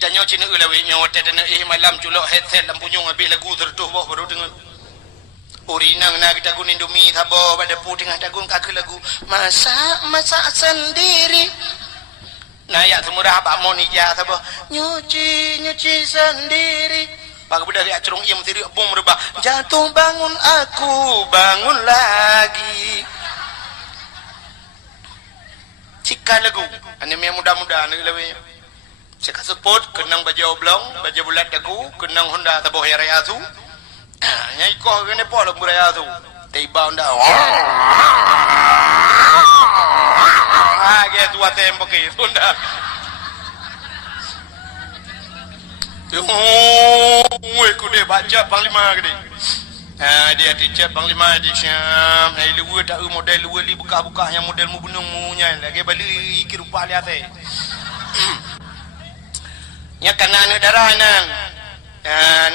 kita nyo cina ulawi nyo tadi na malam culok headset lampu nyo habis lagu tertuh bawah baru dengar urinang na kita gun Indomie thabo pada pu tengah dagun kaki lagu masak sendiri nah ya semurah pak mau nikah thabo nyuci sendiri pak budak ya cerung ia mesti bom merebah jatuh bangun aku bangun lagi cika lagu ane me muda-muda ni lewe cika support kenang baju oblong baju bulat dagu kenang Honda tabo raya tu nyai ko kene po lo raya tu tiba Honda ge tua tempo ke Honda ku dia baca panglima gede dia teacher panglima di Syam hai luar tak model luar li buka-buka yang model mu bunung mu nya lagi balik kirupa lihat nya kana negara nan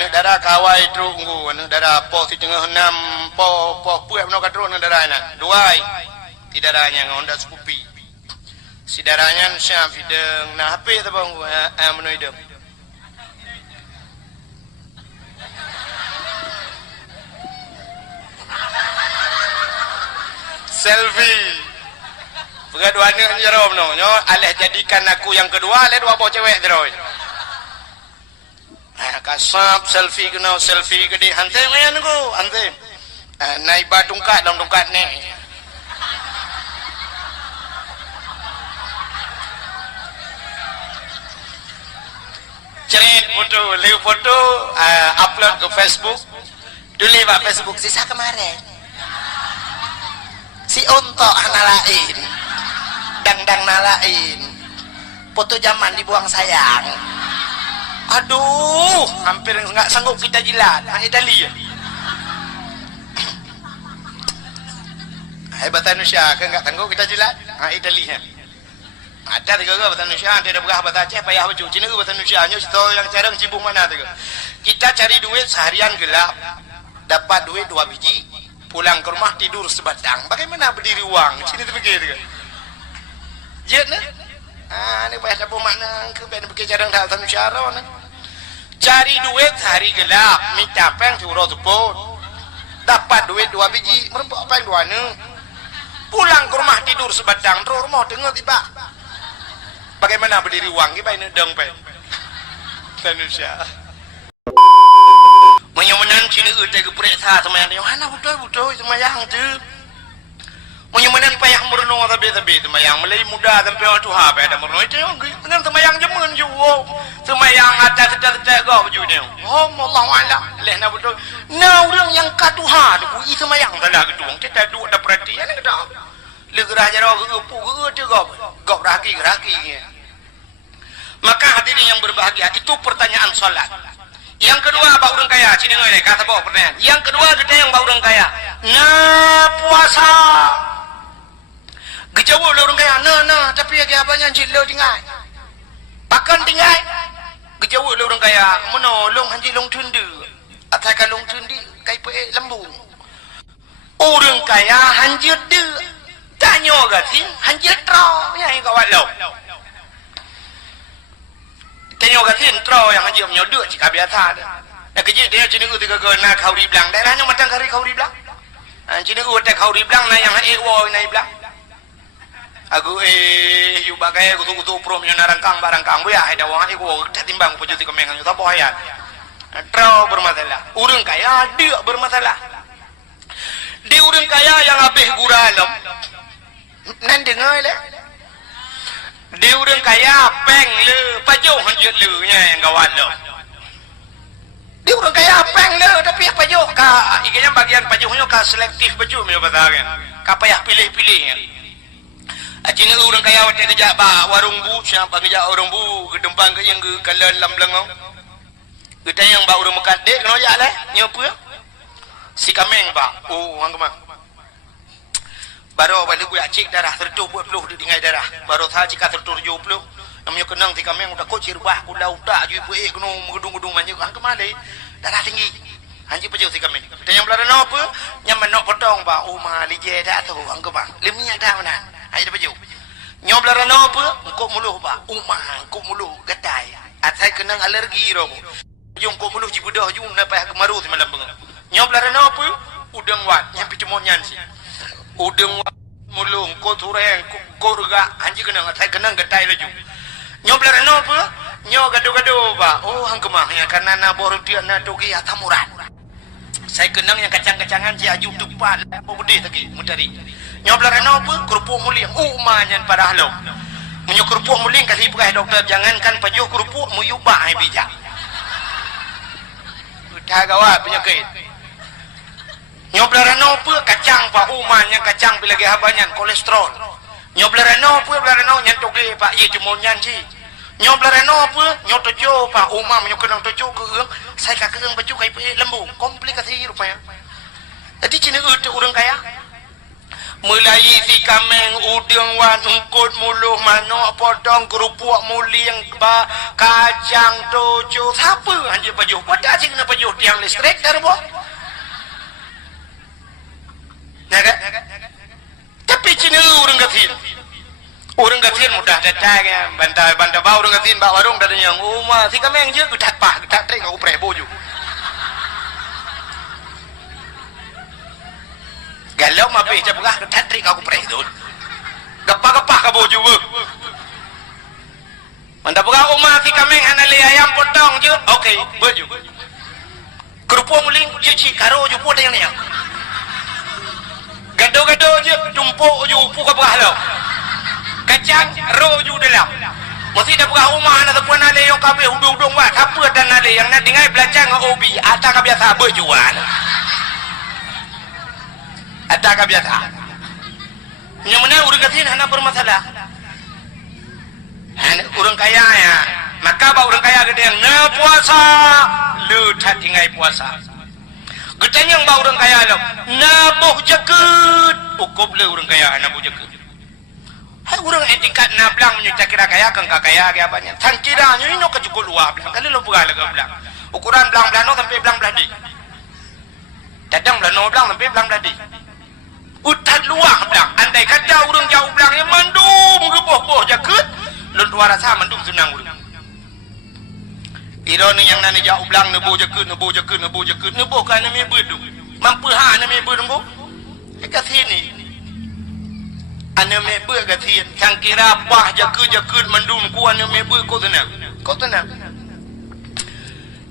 negara kawai trunggu negara po si tengah 6 po puak no katro negara nan duai tidaranya Honda Scoopy sidaranya Syam fideng nah HP tu bang menoidem selfie berdua ni jerom no nyo alih jadikan aku yang kedua alih dua bawa cewek terus kasap selfie kena selfie gede hante mayan ko hante naik batungkat dalam tungkat ni cari foto live foto upload ke Facebook dulu pak Facebook sisa kemarin si ontok nalain dang nalain foto zaman dibuang sayang aduh hampir nggak sanggup kita jilat Italia bahasa Indonesia kan nggak sanggup kita jilat Italia ada tiga bahasa Indonesia tidak berah bahasa Aceh payah baju Cina bahasa Indonesia nyo itu yang carang cimbung mana tiga kita cari duit seharian gelap dapat duit 2 biji pulang ke rumah tidur sebatang bagaimana berdiri uang sini tu begitu kan jet nah ni payah dapat makna ke ben begitu jarang dah tahu syarah nah cari duit hari gelap minta peng suruh teput dapat duit 2 biji merempok peng 2 ne pulang ke rumah tidur sebatang terus rumah dengar tiba bagaimana berdiri uang ni baik dong peng Indonesia menyemenan Cina udah geprek sah sama yang mana betul sama yang tu menyemenan payah merenung tapi sama yang mulai muda sampai waktu apa ada merenung itu dengan sama yang jemen juga sama yang ada sedang kau baju ni Allah Allah leh nak betul nah orang yang katuha tu itu sama yang salah gedung kita duk ada perhatian ni kita legerah jarau ke tu kau raki maka hadirin yang berbahagia itu pertanyaan solat. Yang kedua bau orang kaya cini ngoi kata bawa pertanyaan yang kedua kita yang bau orang kaya nah puasa gejawa orang kaya nah tapi lagi abangnya jilo tinggal pakan tinggal gejawa orang kaya menolong hanji long tundu atakan long tundi kai pe lembu orang kaya hanji de tanyo gatin hanji tro yang kawan lo tanya gatin tro yang aja menyodok jika biasa dah. Nak kerja dia cini ku tiga nak kau di belang. Daerahnya matang kari kau di belang. Cini ku tak kau di belang na yang wo na belang. Aku you bagai kutu prom yang narangkang barangkang bu ya ada wang aku tak timbang pejuti kemengan kita boyan. Tro bermasalah. Urang kaya dia bermasalah. Di urang kaya yang habis guralem. Nan dengar le. Dia orang kaya peng le pajuh hanjut le nya yang kawan lo dia orang kaya peng le tapi pajuh ka iganya bagian pajuhnya ka selektif baju me batakan ka payah pilih-pilih ajine orang kaya wate kerja ba warung bu siapa kerja orang bu gedempang ke yang ke kalan lamblengong kita yang ba urang mekat dek kena ya le nyopa si kameng ba hang kemang baru balik gue acik darah tertuh buat peluh di tinggal darah baru tahu jika tertuh 70 namanya kenang di kami yang udah kocir bah kuda udah jadi buat kena gedung-gedung banyak kan kemana darah tinggi anjing pejauh di kami dan yang belakang apa nyaman nak potong bah mali je dah tu ang kemang lemnya dah mana ayo pejauh nyom belakang apa kok muluh bah kok muluh gatai Atai kenang alergi ro. Jung ko muluh jibudah jung na pa kemaru ti malam bang. Nyop larana apa? Udang wat nyampi cemonyan si. Udang wat mulung ko tureng ko ruga anji kenang atai kenang getai laju. Nyop larana apa? Nyo gado-gado ba. Oh hang kemah ya karena na boru dia na dogi atamuran. Saya kenang yang kacang-kacangan si aju tupat apa bedih lagi mutari. Nyop larana apa? Kerupuk muling. Manyan pada halom. Menyo kerupuk muling kali perai doktor jangankan pajuh kerupuk muyubah ai bijak. Udah gawat penyakit. Nyop larana apa? Kacang pa manyan kacang bila ge habanyan kolesterol. Nyop larana apa? Larana nyan toge pak ye jumonyan si. Nyop larana apa? Nyop tojo pak umam menyo kenang tojo ke eung. Saya ka keung baju kai pe lembu. Komplikasi rupanya. Jadi cina tu orang kaya. Mulai si kameng udang wan ungkut muluh manok potong kerupuk muling ba kacang tojo. Siapa hanya baju? Pada sih kena baju tiang listrik dah boh. Ya kan? Tapi cina orang gatin. Orang gatin mudah datang ya. Bantah bau orang gatin bawa warung dari yang rumah. Si kameng je ketat pah ketat trik aku preh boju. Galau mabih je pegah ketat trik aku preh tu. Gepah-gepah ka boju. Bantah pegah rumah si kameng anali ayam potong je. Okey, boju. Kerupuk muling cuci karo je pun yang ni. Gado-gado je tumpuk je upu ka pegah lo. Kacang roju dalam. Mesti dah pegah rumah nak tepuan ada yang kabeh udung-udung wat. Apa dan ada yang nak dengar belajar dengan obi. Atau ka biasa berjual. Atau ka biasa. Yang mana orang kata hana bermasalah. Orang kaya ya. Maka ba orang kaya gede yang na puasa. Lu tak tinggal puasa. Gede yang ba orang kaya lo. Na boh jaket. Ukup le orang kaya na boh jaket. Hai orang etikat na blang menyucak kira kaya kan kaya ke apanya. Tan kira nyo ino ke cukup luar blang. Kali lo buka lega blang. Ukuran blang blano sampai blang bladi. Dadang blano blang sampai blang bladi. Utat luar blang. Andai kata orang jauh blang yang mandum ke boh-boh jaket. Luntuar rasa mandum senang orang. Iro ni yang nani jauh blang nebo jaket nebo kan ni bedu. Mampu ha ni bedu bo. Kat sini. Ane mebe gatin sang kira bah jaket mendum ku ane mebe kau tenang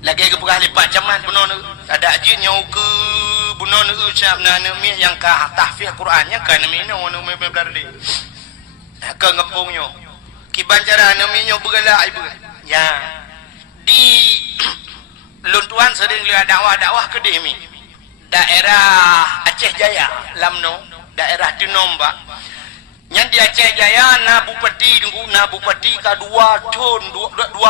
lagi ke pegah lipat camat bunon ada jin nyau ke bunon ucap na ane mi yang ka tahfiz Quran yang kan mi no ane mebe berdi ke ngepung nyo kiban cara ane mi nyo bergelak ibu ya di luntuan sering lihat dakwah ke demi daerah Aceh Jaya Lamno daerah Tinomba yang di Aceh Jaya na bupati ka dua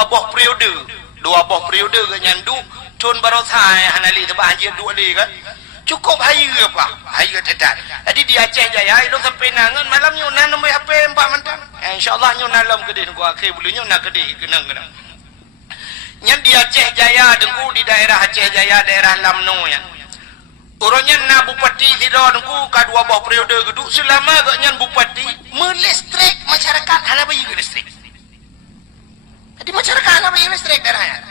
boh periode ke nyandu tun barosai hanali sebab haji dua le kan cukup hayu apa hayu tetat jadi di Aceh Jaya itu sampai nangan malam nyo nan nombor HP empat mantan insyaallah nyo nalam kedih ku akhir bulunya nak kedih kenang yang di Aceh Jaya dengku di daerah Aceh Jaya daerah Lamno ya. Orangnya na bupati tidak nunggu kedua bawah periode geduk selama agaknya bupati melistrik masyarakat hana bayi listrik. Jadi masyarakat hana bayi listrik darahnya.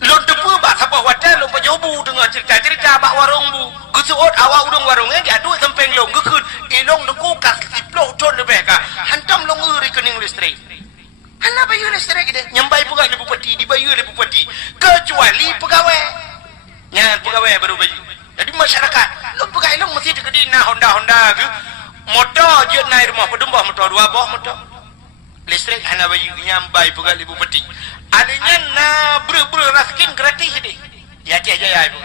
Lo debu bak sabah wadah lo pejobu dengan cerita bak warung bu. Gesuot awak udung warungnya jatuh sempeng lo gekut ilong nunggu kas tiploh ton lebih ka hantam lo nguri kening listrik. Hana bayi listrik dia nyambai pegawai le bupati dibayar le bupati kecuali pegawai. Nya pegawai baru bayi. Jadi masyarakat lu pakai lu mesti dikedi na Honda ke motor je naik rumah pedembah motor dua bawah motor listrik hana bayi nyambai pegal ibu peti adanya na ber raskin gratis ini ya jaya ibu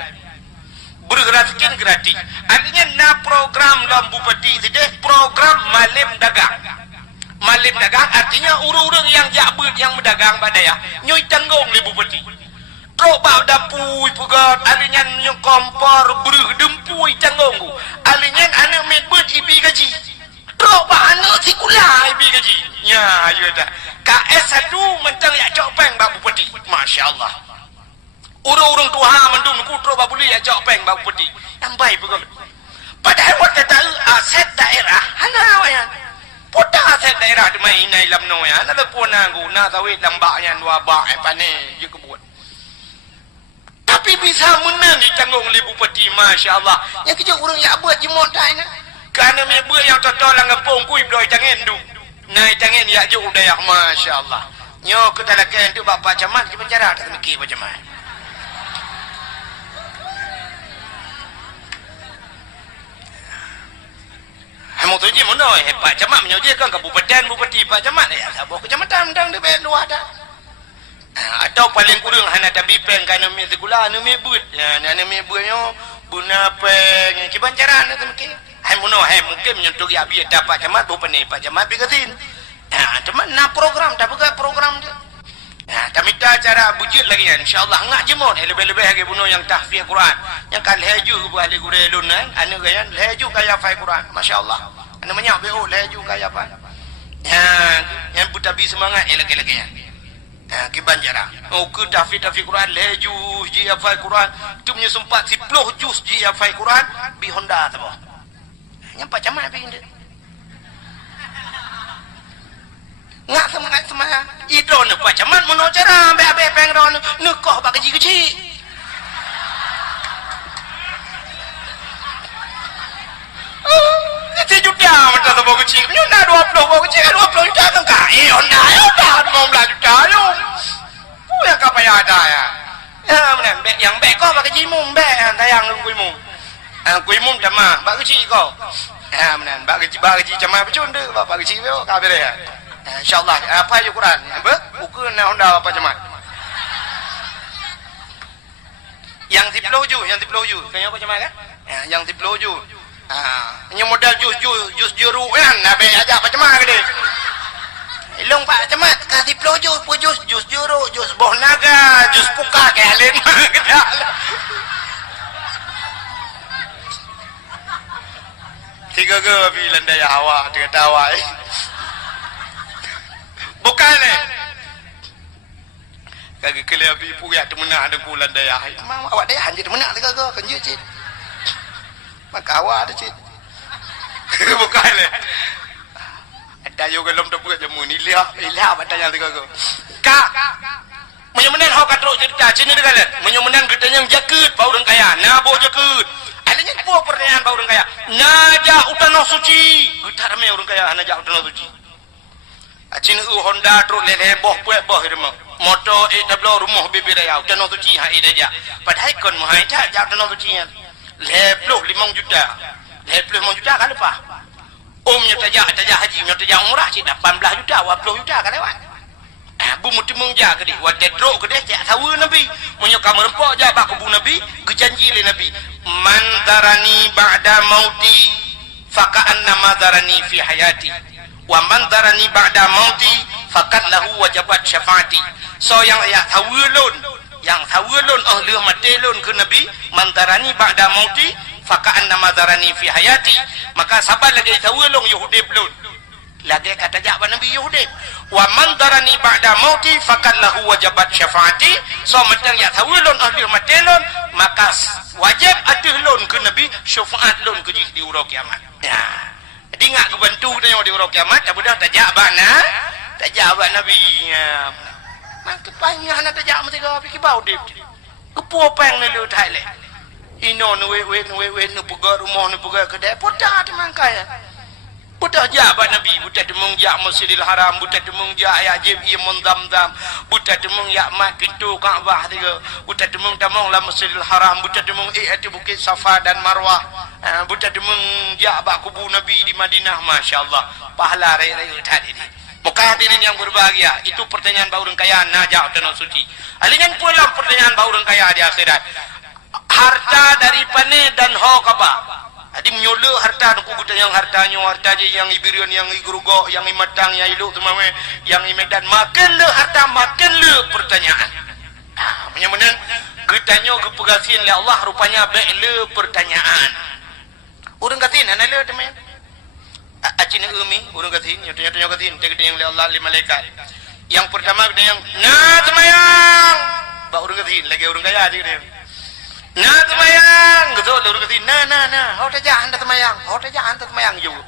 ber raskin gratis adanya na program lambu peti ini program malim dagang artinya urang-urang yang jabut yang berdagang badaya nyoi tanggung ibu peti Robak dapui pegat alinyan yang kompor beruh dempui tanggung alinyan anak medbet ibi gaji robak anak sikula ibi gaji ya ayo dah KS 1 mentang ya copeng bak bupati Masya Allah urang-urang tua mendung kutro bak buli ya copeng bak bupati yang baik pegat padahal waktu tahu aset daerah hana waya Poda set daerah di mai nai lam no ya. Na pona gu na tawit lambaknya dua ba pane je kebut. Tapi bisa menang ditanggung oleh bupati, masya-Allah. Yang kerja orang yang buat jemot dah ni. Kerana me buat yang totol ngepung kui doi tangan du. Nai tangan ya ju dayak, masya-Allah. Nyo ketalakan tu bapa camat ke penjara tak mikir macam mana. Hamu tu je mono Pak Camat menyojakan kabupaten bupati Pak Camat ya sabah kecamatan dang de luar dah. Atau paling kurang hana tabi peng kana mi segula anu mi but. Ya anu mi bunyo buna peng kibancaran tu mungkin. Hai mono hai mungkin menyentuh ya bi dapat Camat bupati Pak Camat bigatin. Cuma na program dah buka program tu. Kami dah cara bujut lagi insyaallah ngak jemot lebih-lebih lagi bunuh yang tahfiz Quran yang kan lehaju buat le gurelun anu gaya lehaju kaya fai Quran masyaallah anu banyak beo lehaju kaya apa yang butabi semangat lagi-lagi ke banjara ke tahfiz Quran lehaju ji fai Quran tu punya sempat 10 juz ji fai Quran bi Honda tu yang Pak Camat pergi ngak semangat idron Pak Camat mono cara be peng ron nekoh bak gaji kecil itu juta macam tu bak kecil nyu na 20 bak kecil 20 juta tu ka Honda dah 15 juta yo yang ka payah ada ya mana be yang be kau bak gaji mum be tayang kui mum jama bak kecil kau mana bak gaji jama becun de bak kecil yo ka bere ya InsyaAllah apa je Quran buku na Honda apa Camat yang 10 ju kaya apa Camat kan yang 10 ju yang modal jus juru kan nabe ajak Pak Camat ke dia ilung Pak Camat ka 10 ju jus juru jus boh naga jus puka ke alen tiga ke bilan daya awak dengan dawai bukan kaki kelihatan ibu ya temenak ada bulan daya awak daya hanya temenak tu kagak kerja cik maka awak ada cik bukan ada juga lom tu jamu ni lihat batanya tu kagak kak menyemenan hau katrok cerita sini dekat menyemenan kita yang jakut bau orang kaya nabo jakut adanya buah pernyataan bau orang kaya najak utanoh suci kita ramai orang kaya najak utanoh suci Cina Honda truk lele boh puek boh irma moto tablo rumah bibi raya utano tu ci hai deja padahal kon mo hai tak jak utano tu ci le 5 juta kan lepas omnya tajak haji nya tajak umrah ci 18 juta 20 juta kan lewat bu muti mung ja ke di wa tedro ke dia jak sawu nabi munyo kamar empok ja bak kubu nabi gejanji le nabi man darani ba'da mauti fa anna madarani fi hayati wa man darani ba'da mauti faqad lahu wajabat syafaati so yang thawulun ahli mati lun ke nabi man darani ba'da mauti faqad anna madarani fi hayati maka sabar lagi thawulun yuhudib lun lagi kata jak nabi yuhudib wa man darani ba'da mauti faqad lahu wajabat syafaati so matang ya thawulun ahli mati lun maka wajib atuh lun ke nabi syafaat lun ke di urang kiamat ya ingak kebantu tanya di orang kiamat tak mudah tajak nabi mangke payah nak tajak mesti kau fikir bau dia kepo peng ni lu thai le ino we nu puga rumah nu puga kedai poda di mangkai buta jabat nabi buta demung ya Masjidil Haram buta demung ya ajib imun dam buta demung ya mak pintu Kaabah tiga buta demung tamong la Masjidil Haram buta demung ati bukit Safa dan Marwah buta demung ya bak kubu nabi di Madinah masyaallah pahala raya tadi ni muka hadirin yang berbahagia itu pertanyaan bau orang kaya najak tanah suci alingan pula pertanyaan bau orang kaya di akhirat harta dari pane dan hokaba adi menyolo harta aku buta yang harta je yang ibirion yang igrugo yang imatang yang iluk temame yang imedan makan le harta makan le pertanyaan menyemenan ketanya kepegasin le Allah rupanya baik le pertanyaan urang katin ana le teman acina umi urang katin nyoto katin tege yang le Allah li malaikat yang pertama yang temayang ba urang katin lagi urang kaya dia nah temayang gitu lur kati nah hau tajak anda temayang juga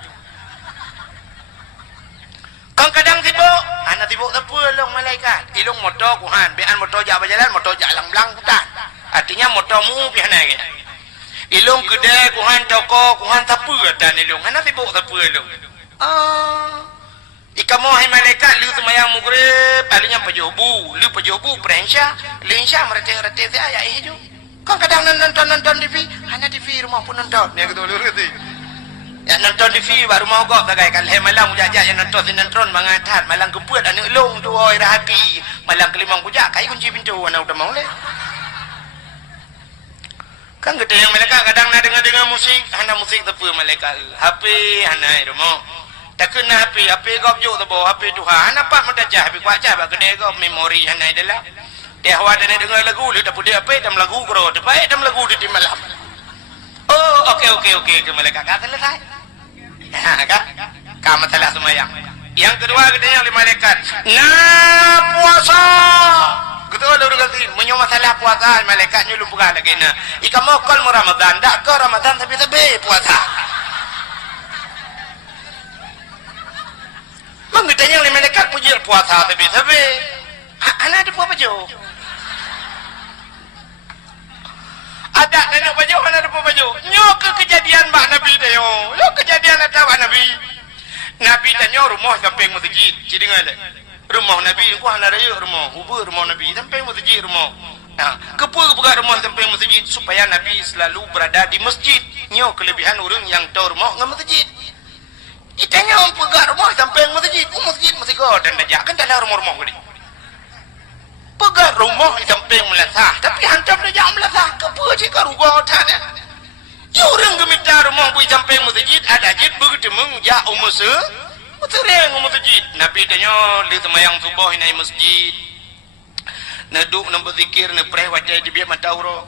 kadang sibuk anak sibuk apa long malaikat ilung motor kuhan bian motor jak berjalan motor jak lang-lang hutan artinya motormu piana ke ilung kedai kuhan toko kuhan siapa dan ilung anak sibuk siapa ilung ikamu hai malaikat lu semayang maghrib alinya pajobu lu pajobu prensya linsya merete-rete saya hijau kan kadang nonton TV hanya TV rumah pun nonton ni aku tahu tu ya nonton TV baru mau kok bagai kalau malam jajak yang nonton sinetron mangatat malam kebuat anak long tu oi rahati malam kelimang kujak kai kunci pintu anak udah mau le kan gede yang mereka kadang nak dengar musik hanya musik tepu mereka HP hanya rumah tak kena HP kau jauh tu bawa HP Tuhan apa mendaja HP kuat jah gede kau memori hanya adalah dia awak dan dengar lagu lu tak boleh apa dalam lagu kau terbaik dalam lagu di malam oh okey ke mereka kata selesai kan kamu salah semayang yang kedua katanya oleh malaikat nah puasa gitu ada orang kata menyo masalah puasa malaikatnya lu bukan lagi nah ikamu kal Ramadan dak ke Ramadan tapi puasa mengetanya oleh malaikat puji puasa tapi anak ada apa jo ada nak baju mana ada baju nyok ke kejadian mak Nabi dah yo kejadian ada mak Nabi tanya rumah sampai masjid jadi ngale rumah Nabi ku hana raya rumah hubur rumah Nabi sampai masjid rumah kepuh rumah sampai masjid supaya Nabi selalu berada di masjid nyok kelebihan orang yang tahu rumah ngam masjid itanya pegang rumah sampai masjid masjid kau dan dah kan dalam rumah gini pegang rumah sampai melasah tapi hantar dah jam melasah kepuh jika rugo tanya ya orang gemita rumah boleh sampai masjid ada jid begitu mengjak umuse tereng masjid Nabi tanya li semayang subuh ini masjid naduk nak berzikir nak pray wajah dibiak matauro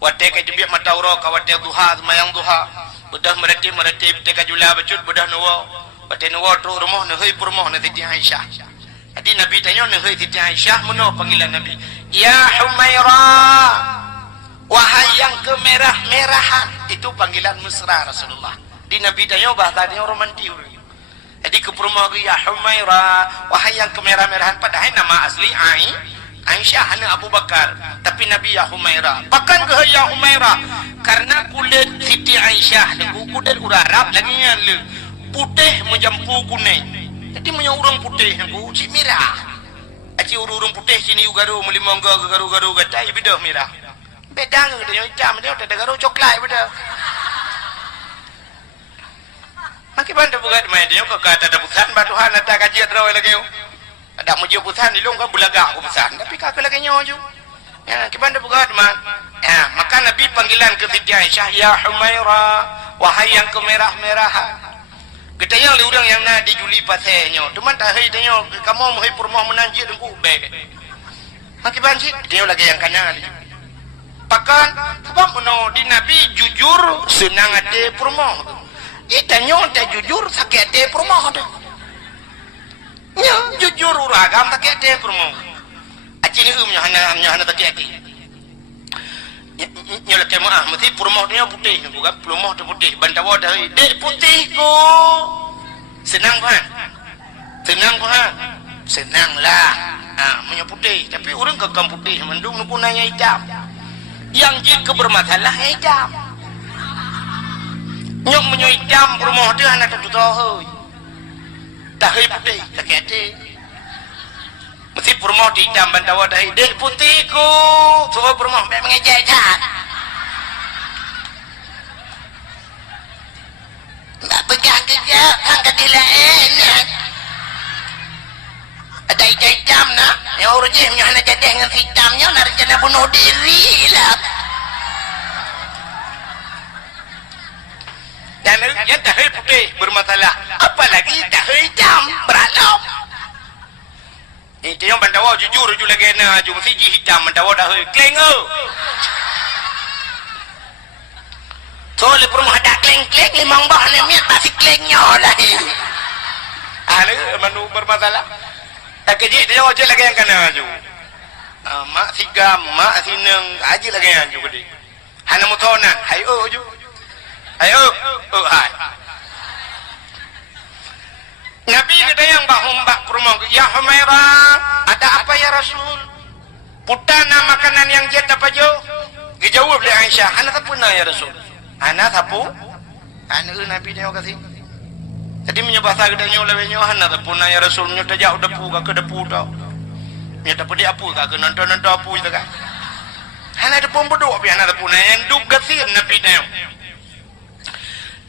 wajah ke dibiak matauro ka wajah duha semayang duha bedah meretip teka jula bacut bedah nuwa wajah nuwa terus rumah nak hei rumah nak Siti Aisyah jadi Nabi tanya nak hei Siti Aisyah mana panggilan Nabi ya Humairah wahai yang kemerah-merahan itu panggilan mesra Rasulullah di Nabi tanya bahasa dia romantis jadi ke rumah ya Humairah wahai yang kemerah-merahan padahal nama asli Aisyah anak Abu Bakar tapi Nabi ya Humairah bahkan ke ya Humairah karena kulit Siti Aisyah dengan kulit orang Arab lagi yang putih menjampu kuning jadi punya orang putih yang cik merah aci orang putih sini ugaru melimangga garu-garu gatai beda merah beda dengan hitam dia ada garu coklat beda makin bandar bukan main dia kau kata ada pusan batuhan ada kajian terawai lagi ada muji pusan di long kau belaga pusan tapi kakak lagi nyoju ya kibanda bukan man ya maka Nabi panggilan ke Siti Aisyah ya Humairah wahai yang kemerah-merahan kita yang orang yang nak dijuli pasenya teman tak hai tanya kamu mau permah menanjir dengku beg makin banjir dia lagi yang kanan pakan sebab no di Nabi jujur senang ada permah itanya tak jujur sakit ada permah tu nya jujur uragam sakit ada permah acini hanya sakit hati nyolak kemah mesti permah dia putih bukan permah tu putih bantawa dah dek putih ko senang senanglah punya putih tapi orang kekam putih mendung nu punanya hitam yang jika bermasalah hitam nyok menyo hitam permah dia anak tu tahu dah putih sakit hati mesti permah di hitam bantawa dah dek putih ko so permah mengejek cat tak pegang kejap angkat dilah enak ada hitam nak yang urutnya yang nak jadi dengan hitamnya nak rencana bunuh diri lah dan yang dah putih bermasalah apalagi dah hitam beralam itu yang bandawa jujur lagi nak jum siji hitam bandawa dah kleng soalnya permah ada kleng-kleng limang bah ni miat masih klengnya lagi manu bermasalah tak kejik dia wajib lagi yang kena ju mak sigam mak sineng aji lagi yang ju gede hana mutonan hayo ju hayo hai Nabi kita yang mbak perumah ya Humairah, ada apa ya Rasul? Putana makanan yang jet apa jo? Dijawab oleh Aisyah, anak apa na ya Rasul? Anak apa? Anak Nabi dia kasih. Jadi menyebasa kita nyola benyo anak apa na ya Rasul? Nyoda jauh depu ke depu tau. Nyoda pedi apu ke nonton apu itu kan. Anak depu bodoh bi anak apa na yang duk kasih Nabi dia.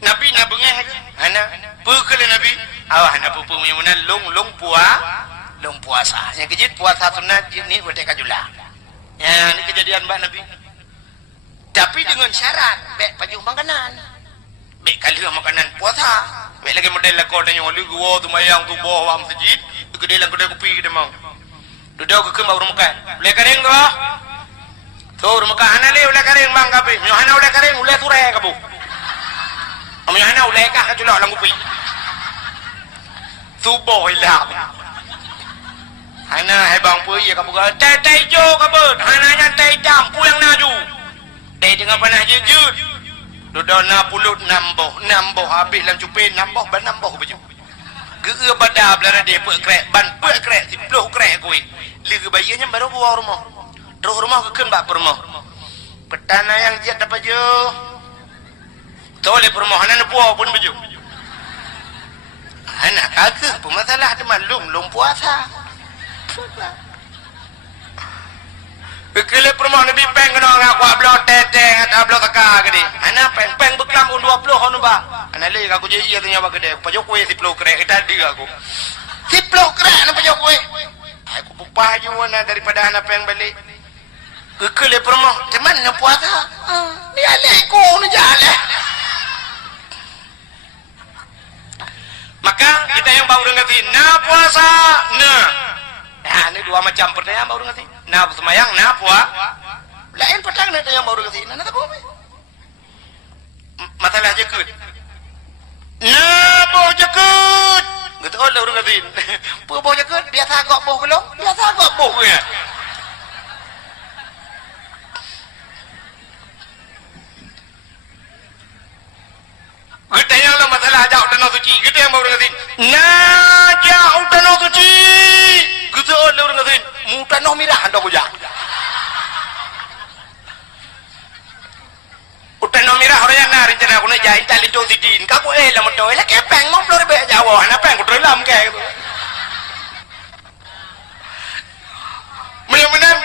Nabi nak bengah anak pukul Nabi. Awak nak pupu punya long puasa. Yang kejit puasa sunat ni merdeka jula. Ya, ini kejadian mbak Nabi. Tapi dengan syarat, bek paju makanan. Bek kali makanan puasa. Bek lagi model lah kau tanya oli gua tu mayang tu bawa masjid. Tu kedai lah kedai kopi kita mau. Duduk ke kembang rumah makan. Boleh kering tu? Tu rumah makan. Anak le boleh kering bang kapi. Miohana boleh kering, boleh turai kabu. Miohana boleh kah jula lang kopi. Subuh hilang. Hana hai bang pui ya kamu kata tai jo kamu. Hana nya tai dam pulang naju. Tai dengan panah jejut. Duduk na pulut namboh habis dalam cupin namboh baju. Gege badab lara dia pek krek ban pek krek 10 krek kuih. Lege bayinya baru keluar rumah. Terus rumah keken bak rumah. Petana yang jiat apa jo. Toleh permohonan puau pun baju. Anak kagak pemasalah ada malum puasa. Kele permohon Nabi peng kena ngaku ablo teteng atau ablo teka gede. Anak peng beklam 20 hono ba. Anak le aku je iya tanya ba gede. Pajo kue 10 krek kita di aku. 10 krek na pajo kue. Aku pupah juana daripada anak peng balik. Kele permohon teman na puasa. Dia le ko ni jale. Maka kita yang baru ngerti na puasa nah ini dua macam pertanyaan baru ngerti na semayang na puasa lain pertanyaan yang baru ngerti nah tak apa masalah jekut na boh jekut gitu oh baru ngerti boh jekut biasa agak boh kelong biasa agak boh ya kita yang lah masalah jauh danau suci kita yang baru ngerti nah jauh danau suci kita baru ngerti muda no mirah anda puja udah no mirah orang yang nari rencana aku nak jahit tali tu sidin kaku lah muda lah kepeng mau pelur be Jawa anak peng kudu lam kayak gitu benar-benar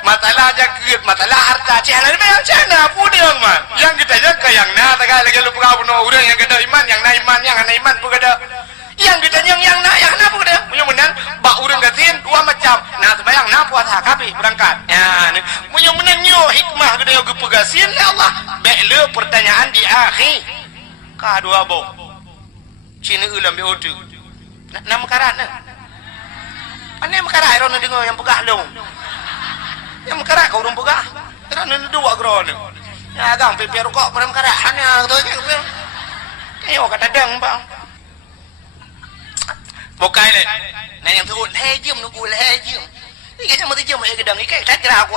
masalah jakit masalah harta cina ni yang cina puding mah yang kita jaga yang na tak lagi lupa kau no orang yang kita iman yang na iman pun ada yang kita yang na pun ada benar-benar bak orang gatin dua macam nah sebayang na puasa kapi berangkat ya benar-benar nyo hikmah kita yang kepegasin ya Allah bela pertanyaan di akhir kedua bo cina ulam be odu nama karat na mana makarat orang dengar yang pegah long yang makarat kau orang pegah kerana dua geron ya gang pipi rokok pada makarat hanya tu kan ayo kata dang bang bukai le nah yang tu lejum nunggu lejum ni kan mesti jum ai gedang ikai tak kira aku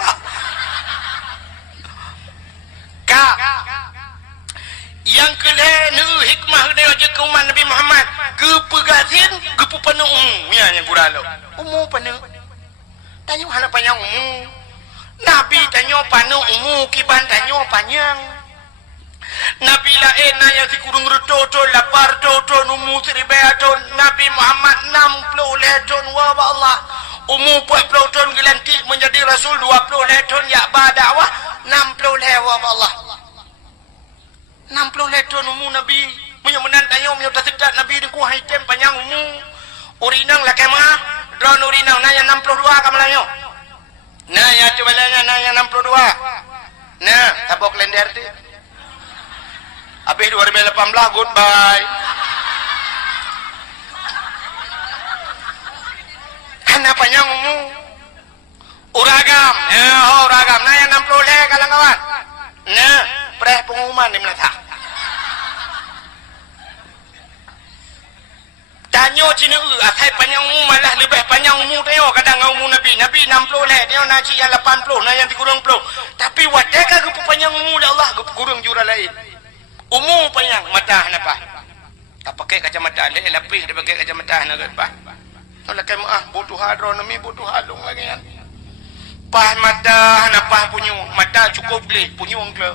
ka yang kelenu hikmah dia je kuman Nabi Muhammad kepegasin kepepenuh ya yang guralo penuh tanya hana panjang Nabi tanya panu kiban tanya panjang Nabi lain yang si kurung reto lapar to numu seribeato Nabi Muhammad 60 leton wa Allah 40 ton gelantik menjadi rasul 20 leton ya badakwah 60 lewa Allah 60 leton umu Nabi menyemenan tanya menyudah sedat Nabi di kuah hitam panjang urinang lah kemah drone urinang nanya 62 kamalanya nah ya coba nanya 62 nah tabok lender tu habis 2018 goodbye kenapa yang uragam uragam nanya 60 le kalang kawan nah preh pengumuman di Melaka tanya cina atai panjang umum malah lebih panjang umum tanya kadang umum Nabi 60 le dia naci yang 80 nah yang dikurang 10 tapi wadaka ke panjang umum Allah ke kurang jura lain umum panjang mata kenapa pakai kacamata le lapis dia pakai kacamata nak bah kalau kamu butuh hadronomi butuh halung lagi kan pah mata nak pah punyung mata cukup boleh punyung ke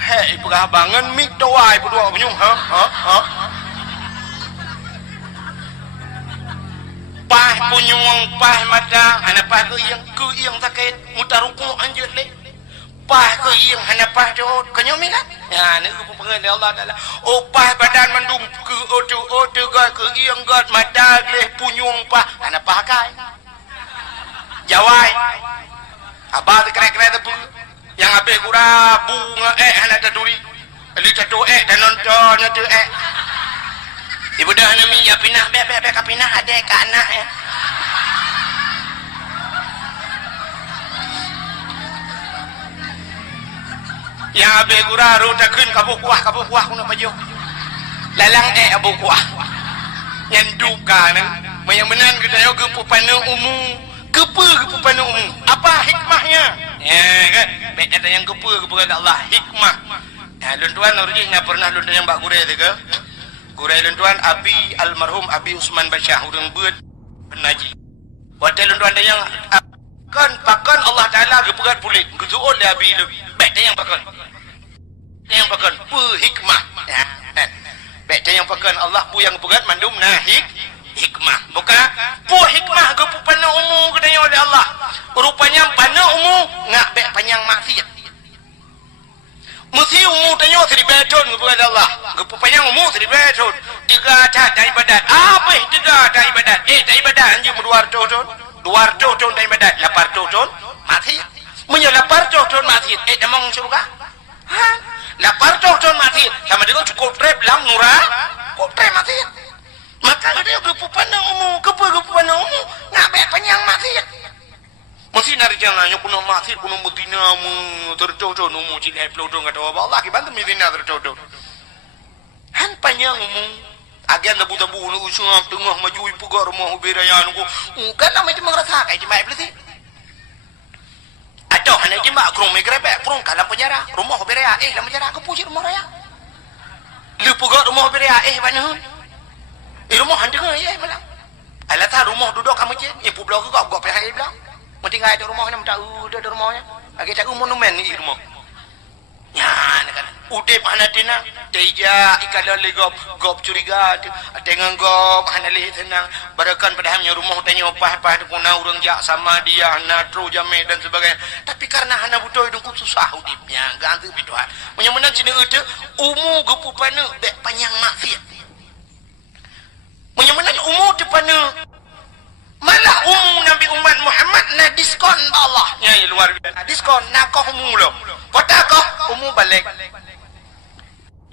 hei perah bangun mik doai berdua punyung pah punyung pah mata anak pah ke yang sakit mutar rukuk anjir le pah ke yang anak pah tu kenyomi kan ya ni ku pengen Allah Taala pah badan mendum ke otu gad ke yang gad mata le punyung pah anak pah kai jawai abah kira-kira tu yang habis gura bunga anak taduri ali tatu dan nonton tu ibu dah nami ya pinah be kapinah ada ke anak ya yang habis gura ru takun kabu kuah kuna baju lalang abu kuah yang duka nang yang menan kita yo gepu panu umum gepu panu umum apa hikmahnya ya kan baik ada yang gepu kepada Allah hikmah luntuan urjih na pernah luntuan yang bak gure tu ke gure luntuan abi almarhum abi Usman Basyah urang beut penaji hotel luntuan yang pakan Allah Taala gepegat pulit gezuon dia abi baik yang pakan pu hikmah ya baik yang pakan Allah pu yang gepegat mandum nah hikmah bukan pu hikmah gepu panah umum kedaya oleh Allah rupanya panah umum ngak baik panjang maksiat mesti umum tanya seribu tahun kepada Allah gepu panjang umum seribu tahun tiga ada ibadat apa tiga ada ibadat tak ibadat anjing dua tahun tak ibadat 8 tahun mati menyo 8 tahun mati demang surga ha 8 tahun mati sama dengan cukup trep lam nura kok trep mati maka dia gepu pandang umum gepu pandang umum nak baik panjang mati mesti nari jangan yo kuno mati kuno mutina mu tercoco no mu cilai pelodong kata Allah ki bantu midina tercoco han panjang umum agen tabu nu usung tengah maju pugar rumah ubirayan ku kan nama itu merasa kai jemaah belati atau hanya jemaah krong megrebe krong kalam penjara rumah ubiraya dalam penjara aku puji rumah raya lu pugar rumah ubiraya banun rumah handeng malam alata rumah duduk kamu je ibu blok gok pihak bilang mesti ngai ada rumahnya minta ada rumahnya lagi tak monumen ni rumah ya kan udah mana tina teja ikala legop gop curiga dengan gop hana le tenang barakan padahamnya rumah tanya opah kuna urang jak sama dia natro jame dan sebagainya tapi karena hana butuh hidup susah hidupnya ganti biduan menyemenan cina itu umu gepu pana bek panjang maksiat menyemenan umu tepana malah Nabi umat Muhammad na diskon Allah ya luar biasa diskon nakoh umu lo potakoh umu balik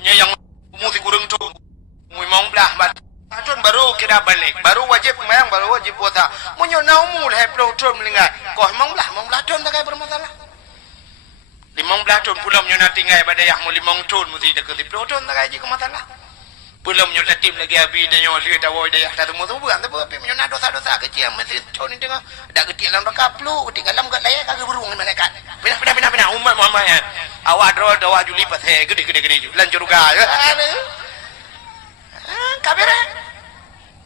nya yang umu si kurang tu umu mong belah batun baru kira balik baru wajib mayang baru wajib puasa munyo na umu lah pro tron melingat koh mong belah tron tak kai bermasalah 15 tahun pulau menyo na tinggal pada yang 5 tahun mesti dekat pro tron tak kai ji masalah belum nyoba tim lagi abi dan nyoba dia tahu dia tak temu tu bukan tapi nyoba dosa-dosa kecil mesti tahun ini tengah ada kecil dalam kaplu tinggal dalam kat layar kagak burung malaikat pindah umat Muhammad ya awak doa juli pas gede lanjut juga kabir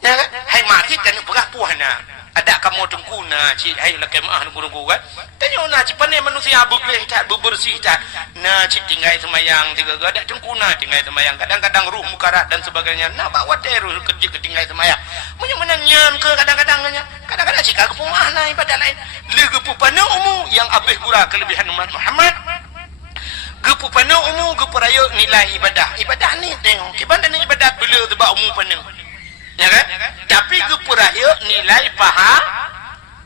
ya kan hai mati dan berah puhana ada kamu tengkuna ci hai lakai mah guru kan tanya na ci pane manusia bugleh tak bersih tak na ci tinggai semayang tiga ada tengkuna tinggai semayang kadang-kadang ruh mukarat dan sebagainya na bawa teru kerja ketinggai semayang menyenyan ke kadang-kadang ci kagak pumah na ibadah lain legepu pana umum yang abeh gura kelebihan umat Muhammad gepu pana umum gepu raya nilai ibadah ni tengok kibanda ni ibadah bila sebab umum pana ya kan tapi gepu raya nilai paha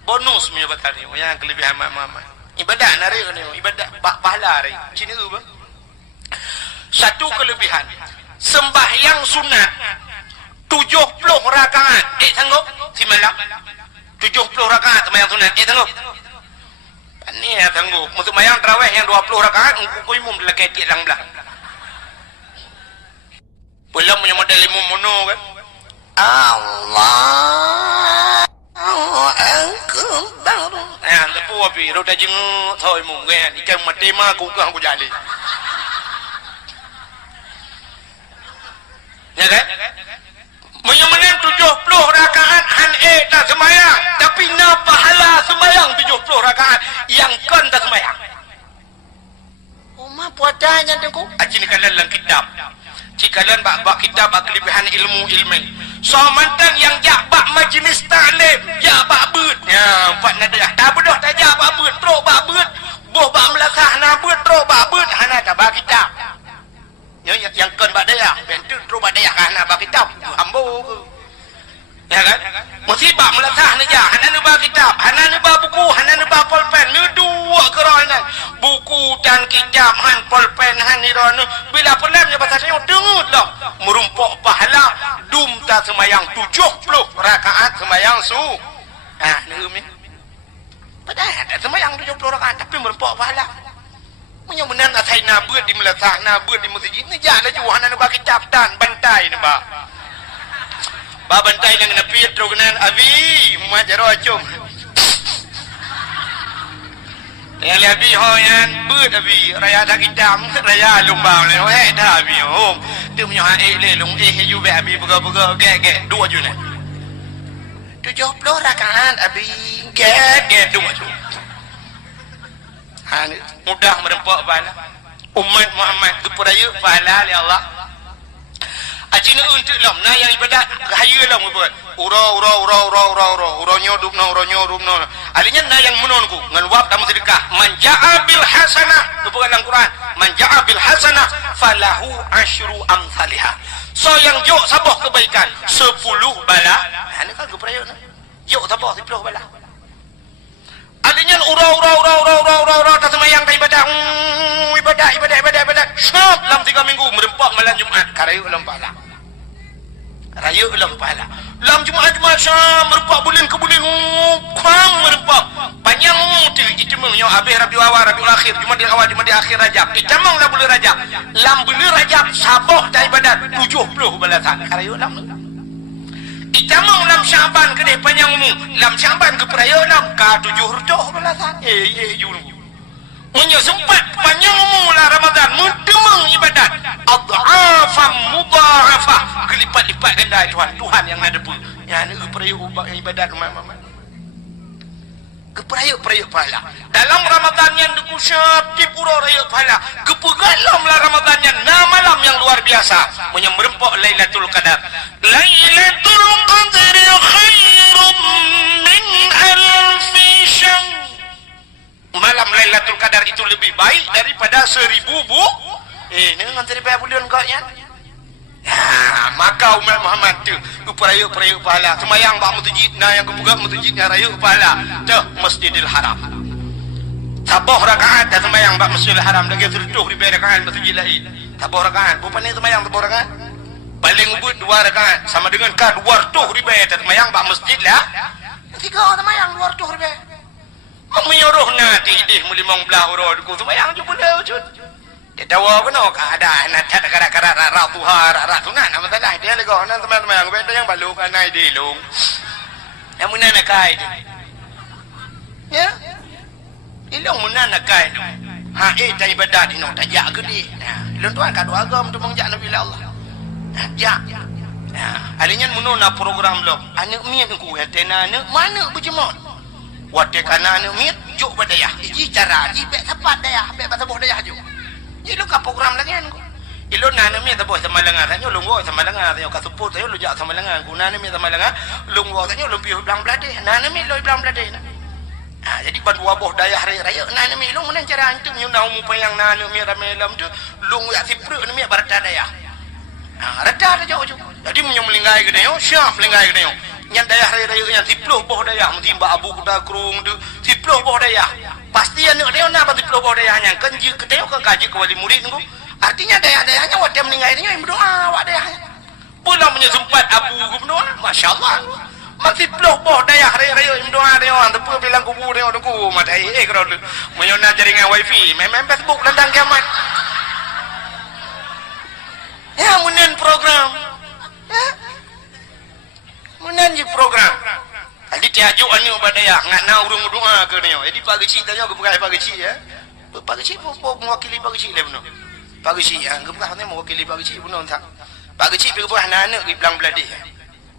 bonus punya batal ni yang kelebihan mama ibadah nari ni ibadah pahala ri sini tu bang satu kelebihan sembahyang sunat 70 rakaat sanggup si malam 70 rakaat sembahyang sunat sanggup ni sanggup untuk sembahyang tarawih yang 20 rakaat ku imum dekat lang belah belum punya model imum mono kan Allah Akbar. Tapi wapi, rota jeng thôi mùng nghe, ikan mati mah aku jadi. Ya kan? Menyemenen 70 rakaat han tak semayang, tapi na pahala semayang 70 rakaat yang kan tak semayang. Umah puadanya tu. Aji ni kalian dalam kitab. Cikalan bak kitab kelebihan ilmu ilmu. So mantan yang jak bak majlis taklim, jak bak beut. Ya, empat nada. Dah bedah tak jak bak beut, teruk bak beut. Boh bak melakah na beut, teruk bak beut. Hana tak bak kitab. Yang kan bak daya, bentu teruk bak daya hana bak kitab. Ambo. Ya kan? Musibah melakah ni ja, hana ni bak kitab, hana ni bak buku, hana ni bak pulpen. Ni dua keronan. Buku dan kitab han pulpen han ni ron. Bila pelamnya bahasanya dengut lah. Merumpuk pahala dum tak semayang 70 rakaat semayang su. Ha, ni umi. Padahal tak semayang 70 rakaat tapi merumpuk pahala. Punya benar nak saya nabut di melatah, nabut di masjid ni jangan jualan nak bagi kitab dan bantai ni ba. Ba bantai nang napi trogenan abi, muat jaro acung. Yang lebih hoyan beut abi raya dak kitab, raya lumba le he dah abi. Oh, tu punya le lung you be abi bega-bega gek dua ju ni. 70 rakaat abi gek dua ju. Ha, mudah merempak pahala umat Muhammad keperaya pahala oleh Allah. Aji ni untuk lam na yang ibadat rahaya lam buat ura nyodupno alinya na yang menonku ngan wab dalam sedekah man ja'a bil hasanah bukan dalam Quran man ja'a bil hasanah falahu asyru amsalihah. So yang jok sabah kebaikan 10 bala. Ha ni kan keperaya na jok sabah 10 bala. Adanya ura tak semayang tak ibadah. Ibadah. Syab dalam 3 minggu merempak malam Jumaat. Karayu dalam pahala. Raya dalam pahala. Dalam Jumaat syab merempak bulan ke bulan. Kurang merempak. Panjang itu memang habis Rabiul Awal, Rabiul Akhir, Jumadil Awal, Jumadil Akhir Rajab. Camang lah bulan Rajab. Dalam bulan Rajab sabah tak ibadat 70 balasan. Karayu dalam Icamang lam Syaban ke panjang umum lam Syaban ke peraya lam ka 7 hurduh balasan yun punya sempat panjang umum lah Ramadan mendemang ibadat adhafam mudhafah kelipat-lipat ganda Tuhan yang ada pun yang ni peraya ibadat mama keperaya pahala dalam Ramadan yang dikusap di pura raya pahala kepegalam lah Ramadan yang malam yang luar biasa menyemberempok Lailatul Qadar. Lailatul Qadar khairum min alfi syahr. Malam Lailatul Qadar itu lebih baik daripada 1000 ini dengan daripada bulan kau ya. Ya, maka umat Muhammad tu peraya pahala semayang bak masjid na yang kebuka masjidnya raya pahala tu Masjidil Haram sabah rakaat dah semayang bak Masjidil Haram lagi tertuh di rakaat masjid lain sabah rakaat bukan ni semayang sabah rakaat paling ubud 2 rakaat sama dengan ka 2 di bayar semayang bak masjid lah 3 semayang 2 di bayar menyuruh nanti dih melimang belah orang ku semayang je boleh wujud. Dia tahu apa no keadaan nak kadang-kadang rak tuha rak sunat apa salah dia lego nan teman-teman yang beda yang baluk anai dilung. Yang mana nak kai tu. Ya. Ilung mana nak kai tu. Ha tak ibadat ni no tak jak ke di. Ilung tuan ka dua agam tu mengjak Nabi Allah. Jak. Ya, alinya mun na program lo. Anak miat ku hetena anak mana berjemaah. Wate kana anak miat juk badaya. Iji cara ji bet tepat daya, bet tabuh daya juk. Ilo ka program lagi kan. Ilo nana mi tabuh sama lengan tanyo lunggo sama lengan tanyo ka support tanyo lu jak sama lengan. Guna mi sama lengan lunggo tanyo lu piu blang blade. Nana mi lu blang blade. Ha jadi bandua boh daya raya nana mi lu menan cara antum nyundau mu payang nana mi ramelam tu lung ya sipru mi barata daya. Ha rata jauh jauh. Jadi menyom linggai gede yo, syaf linggai gede yo. Yang daya raya yang 10 boh daya mentimba abu kuda krung tu 10 boh daya. Pasti anak dia nak bagi pelobor dayanya kan jika ketemu ke kaji ke wali murid tu artinya daya-dayanya waktu meninggal dia yang berdoa awak daya pula punya sempat abu berdoa Masya Allah masih pelobor daya raya-raya yang berdoa dia orang tepu bilang kubur dia orang kubur matai kalau menyona jaringan wifi main Facebook tentang kiamat ya munen program ya munen je program. Jadi tiajuk anyu badaya ngat na urung doa ke ni. Jadi pagi cik tanya ke bukan pagi cik ya. Pagi cik mewakili pagi cik le benar. Pagi cik yang ke bukan mewakili pagi cik benar tak. Pak kecil pergi buah anak pergi belang beladih.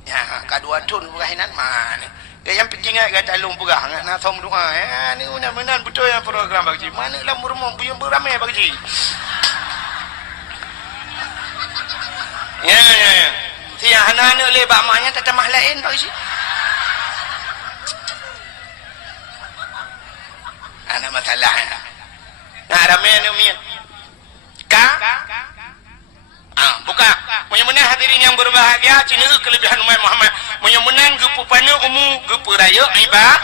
Ya, kadua tun berainan mana. Dia yang penting kata long perah nak som doa. Ni benar betul yang program Pak kecil. Mana lah murmum punya beramai Pak kecil. Ya. Siang anak-anak lebak maknya tak tamah lain Pak kecil. Anak masalah. Nah, ramai ni umi. Buka. Mudah-mudahan hadirin yang berbahagia, cina kelebihan umat Muhammad. Mudah-mudahan gepu panu umu, gepu raya ibah.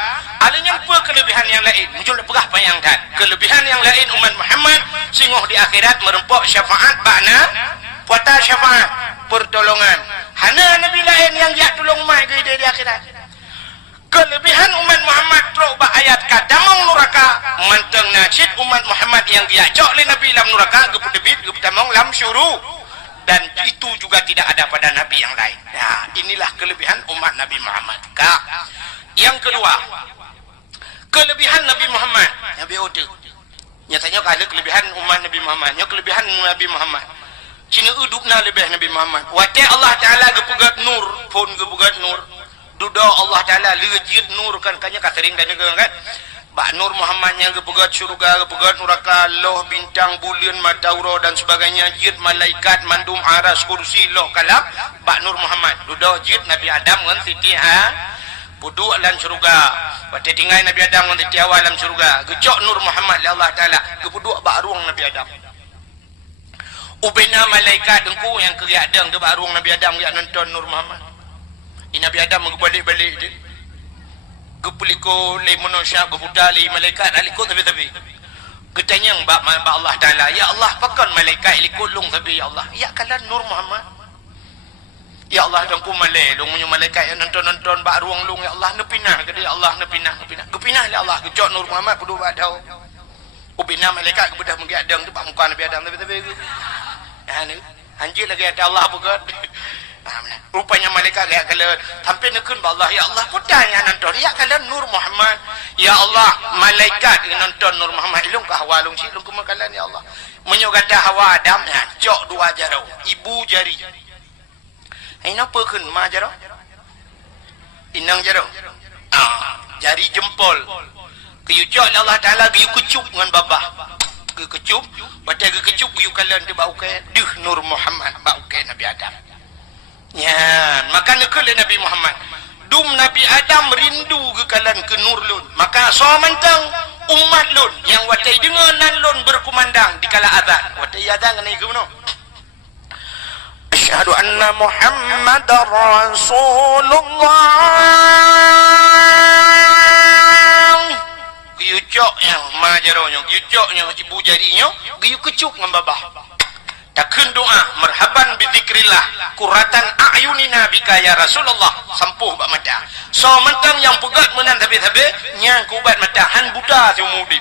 Alanya apa kelebihan yang lain? Muncul perah bayangkan. Kelebihan yang lain umat Muhammad singoh di akhirat merempok syafaat bakna puata syafaat pertolongan. Hana nabi lain yang dia tolong umat dia di akhirat. Kelebihan umat Muhammad teruk ayat kadamang nuraka manteng najid umat Muhammad yang diajak oleh Nabi lam nuraka gepudebit geputamang lam syuru, dan itu juga tidak ada pada Nabi yang lain. Nah, inilah kelebihan umat Nabi Muhammad. Yang kedua, kelebihan Nabi Muhammad Nabi Ode. Nyatanya ada kelebihan umat Nabi Muhammad. Yang kelebihan Nabi Muhammad cina udupna lebih Nabi Muhammad. Watai Allah Ta'ala gepugat nur pun gepugat nur. Duda Allah Ta'ala lejid nur kan kanya katering dan negara kan. Bak nur Muhammad yang gepegat syurga, gepegat neraka, loh bintang, bulan, matauro dan sebagainya, jid malaikat, mandum aras, kursi, loh kalak. Bak nur Muhammad. Duda jid Nabi Adam kan siti buduk alam syurga. Pada tinggal Nabi Adam kan siti awal alam syurga. Gecok nur Muhammad Allah Ta'ala. Gepuduk bak ruang Nabi Adam. Ubena malaikat dengku yang keriak deng ke bak ruang Nabi Adam yang nonton nur Muhammad. Nabi Adam balik-balik je. Gepuliko le manusia gepuda le malaikat alikut tapi. Ketanyang ba Allah Taala, ya Allah pakan malaikat alikut long tapi ya Allah. Ya kalan nur Muhammad. Ya Allah dan ku malai long munyo malaikat yang nonton ba ruang long ya Allah nepinah ke dia Allah nepinah. Kepinah le Allah kejot nur Muhammad kudu ba dau. Ubina malaikat kebedah menggi adang tu pak muka Nabi Adam tapi. Ya ni anjir lagi ada Allah bukan. Rupanya malaikat gaya kala tampil nekun ba Allah ya Allah putan yang nonton ya kala nur Muhammad ya Allah malaikat nonton nur Muhammad ilung ka hawa lung silung kemakalan ya Allah menyo kata hawa Adam cok dua jarau ibu jari ai napa keun ma jarau inang jarau jari jempol kiyu cok Allah Taala kiyu kecup dengan babah ke kecup batai ke kecup kiyu kalan de bau ke duh nur Muhammad bau ke Nabi Adam. Ya, maka nekul Nabi Muhammad. Dum Nabi Adam rindu ke kalan ke nur lun. Maka so mentang umat lun yang watai denganan lun berkumandang di kala azan. Watai azan ngene iku no. Asyhadu anna Muhammadar Rasulullah. Giucok yang majaronyo, giucoknya ibu jadinya, giu kecuk ngam babah. Takun doa marhaban bidzikrillah kuratan a'yunina bika ya Rasulullah sampuh bak mata so mentang yang pegat menan tabe-tabe nyang kubat mata han buta semudi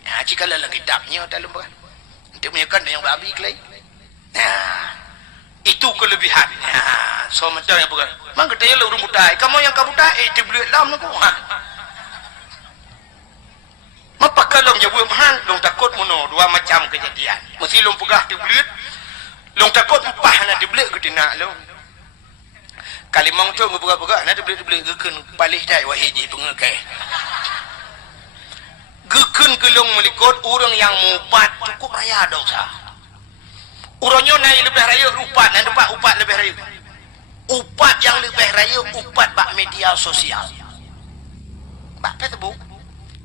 ya cikala lagi kitabnya dalam beran untuk menyakan yang babi kelai itu kelebihan so mentang yang pegat mang ketaya lu buta kamu yang kabuta dibeli lam nak mapakalong jabu mahal long takut mono dua macam kejadian mesti long pegah dibeli long takut empah nak dibeli ke tina long kalimang tu buka-buka nak dibeli gekeun balih dai wahiji pengekai gekeun kelong melikut orang yang mupat cukup raya dosa urangnya naik lebih raya upat dan dapat upat lebih raya upat yang lebih raya upat bak media sosial bak Facebook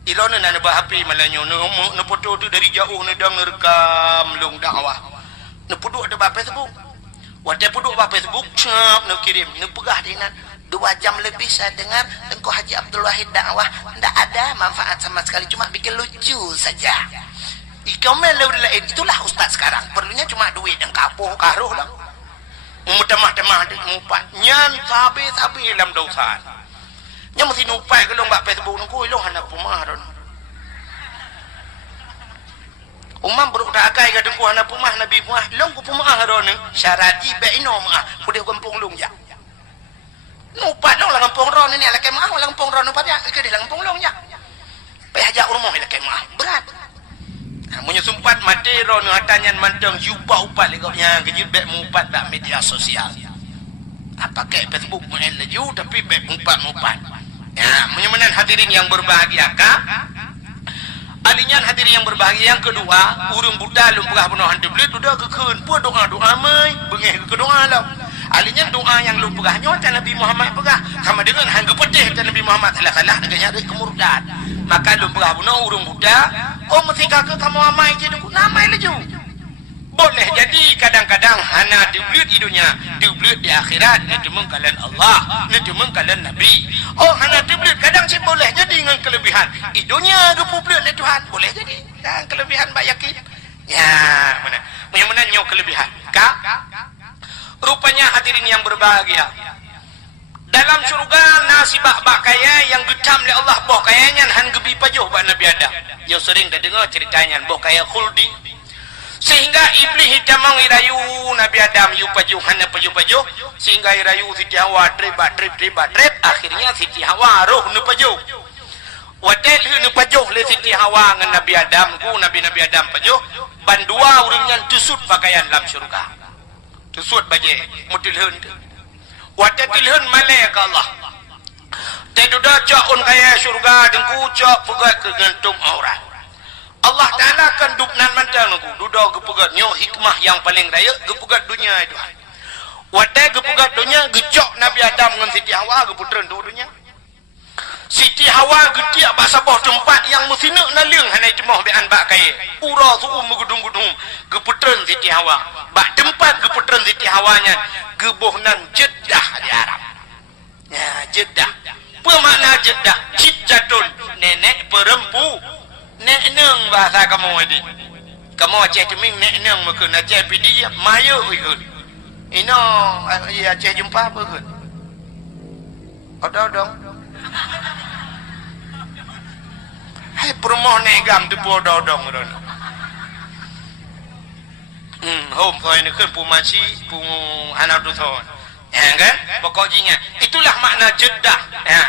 ilona na bahapi malanyo no foto tu dari jauh ni dang rekam long dakwah no puduk ada ba Facebook wadah puduk ba Facebook cap no kirim no pegah dengan 2 jam lebih saya dengar engkau Haji Abdul Wahid dakwah tidak ada manfaat sama sekali cuma bikin lucu saja ikomen lain itulah ustaz sekarang perlunya cuma duit yang kapuh karuh lah mutamah-tamah mupat nyan sabi dalam dosa nya mesti nupai ke long bak Facebook nungku ilong hendak pumah ron umam buruk dak akai ka dengku hendak pumah nabi pumah long ku pumah ron syarati baino mah pudih kampung long ya nupai long lang kampung ron ni ala kemah lang kampung ron nupai ke di lang kampung long ya pe hajak rumah ila kemah berat munyo sumpat mati era ni hatanyan mantang jumpa upat lekau yang kejebek mupat dak media sosial. Apa ke Facebook main laju tapi bek mupat. Ya, menyamanan hadirin yang berbahagia kah? Alinyan hadirin yang berbahagia yang kedua, urang budak lum pegah penuh hantu belit udah kekeun pu doa mai, bengeh ke doa lah. Alinyan doa yang lum pegah nyota Nabi Muhammad pegah sama dengan hanggu pedih Nabi Muhammad salah dengan nyari kemurdan. Maka lum pegah penuh urang budak, oh mesti kakak kamu amai je duk namai laju. Boleh jadi kadang-kadang hana diblit di dunia, diblit di akhirat, nanti mengkalan Allah, nanti mengkalan Nabi. Oh hana diblit kadang sih boleh jadi dengan kelebihan. Di dunia gepublit ni Tuhan boleh jadi. Dan kelebihan mbak yakin. Ya mana? Mana nyok kelebihan? Kak? Rupanya hadirin yang berbahagia. Dalam surga nasi bak kaya yang getam oleh Allah boh kayanya han gebi pajuh bak Nabi Adam. Yo sering dah dengar ceritanya boh kaya khuldi. Sehingga iblis hitamang irayu Nabi Adam yu pajuh hana pajuh sehingga irayu Siti Hawa trip akhirnya Siti Hawa roh nu pajuh. Watel nu pajuh le Siti Hawa ngan Nabi Adam ku Nabi Adam pajuh bandua urangnya tusut pakaian dalam surga. Tusut baje mutilheun. Watel tilheun malai ka Allah. Teduda caun kaya surga dengku cak pegat ke gantung aurat. Allah Ta'ala akan dupnan mantan aku duda gepegat nyo hikmah yang paling raya gepegat dunia itu. Wadai gepegat dunia gecok Nabi Adam dengan Siti Hawa geputran tu dunia. Siti Hawa getiak bahasa boh tempat yang musinak naliang hanai cemoh bean bak kaya. Ura suum megudung-gudung geputran Siti Hawa. Bak tempat geputran Siti Hawanya gebohnan Jeddah di Arab. Ya Jeddah. Apa makna Jeddah? Jiddatun nenek perempuan. Nek neng bahasa kamu ini. Kamu Aceh Ceming nek neng mungkin Aceh pidi mayu ikut. Ino Aceh jumpa apa ikut? Odong. Hai promoh negam tu odong. Home kau ini kan pumaci pung anak tu thon. Ya kan? Pokoknya itulah makna Jeddah. Ya.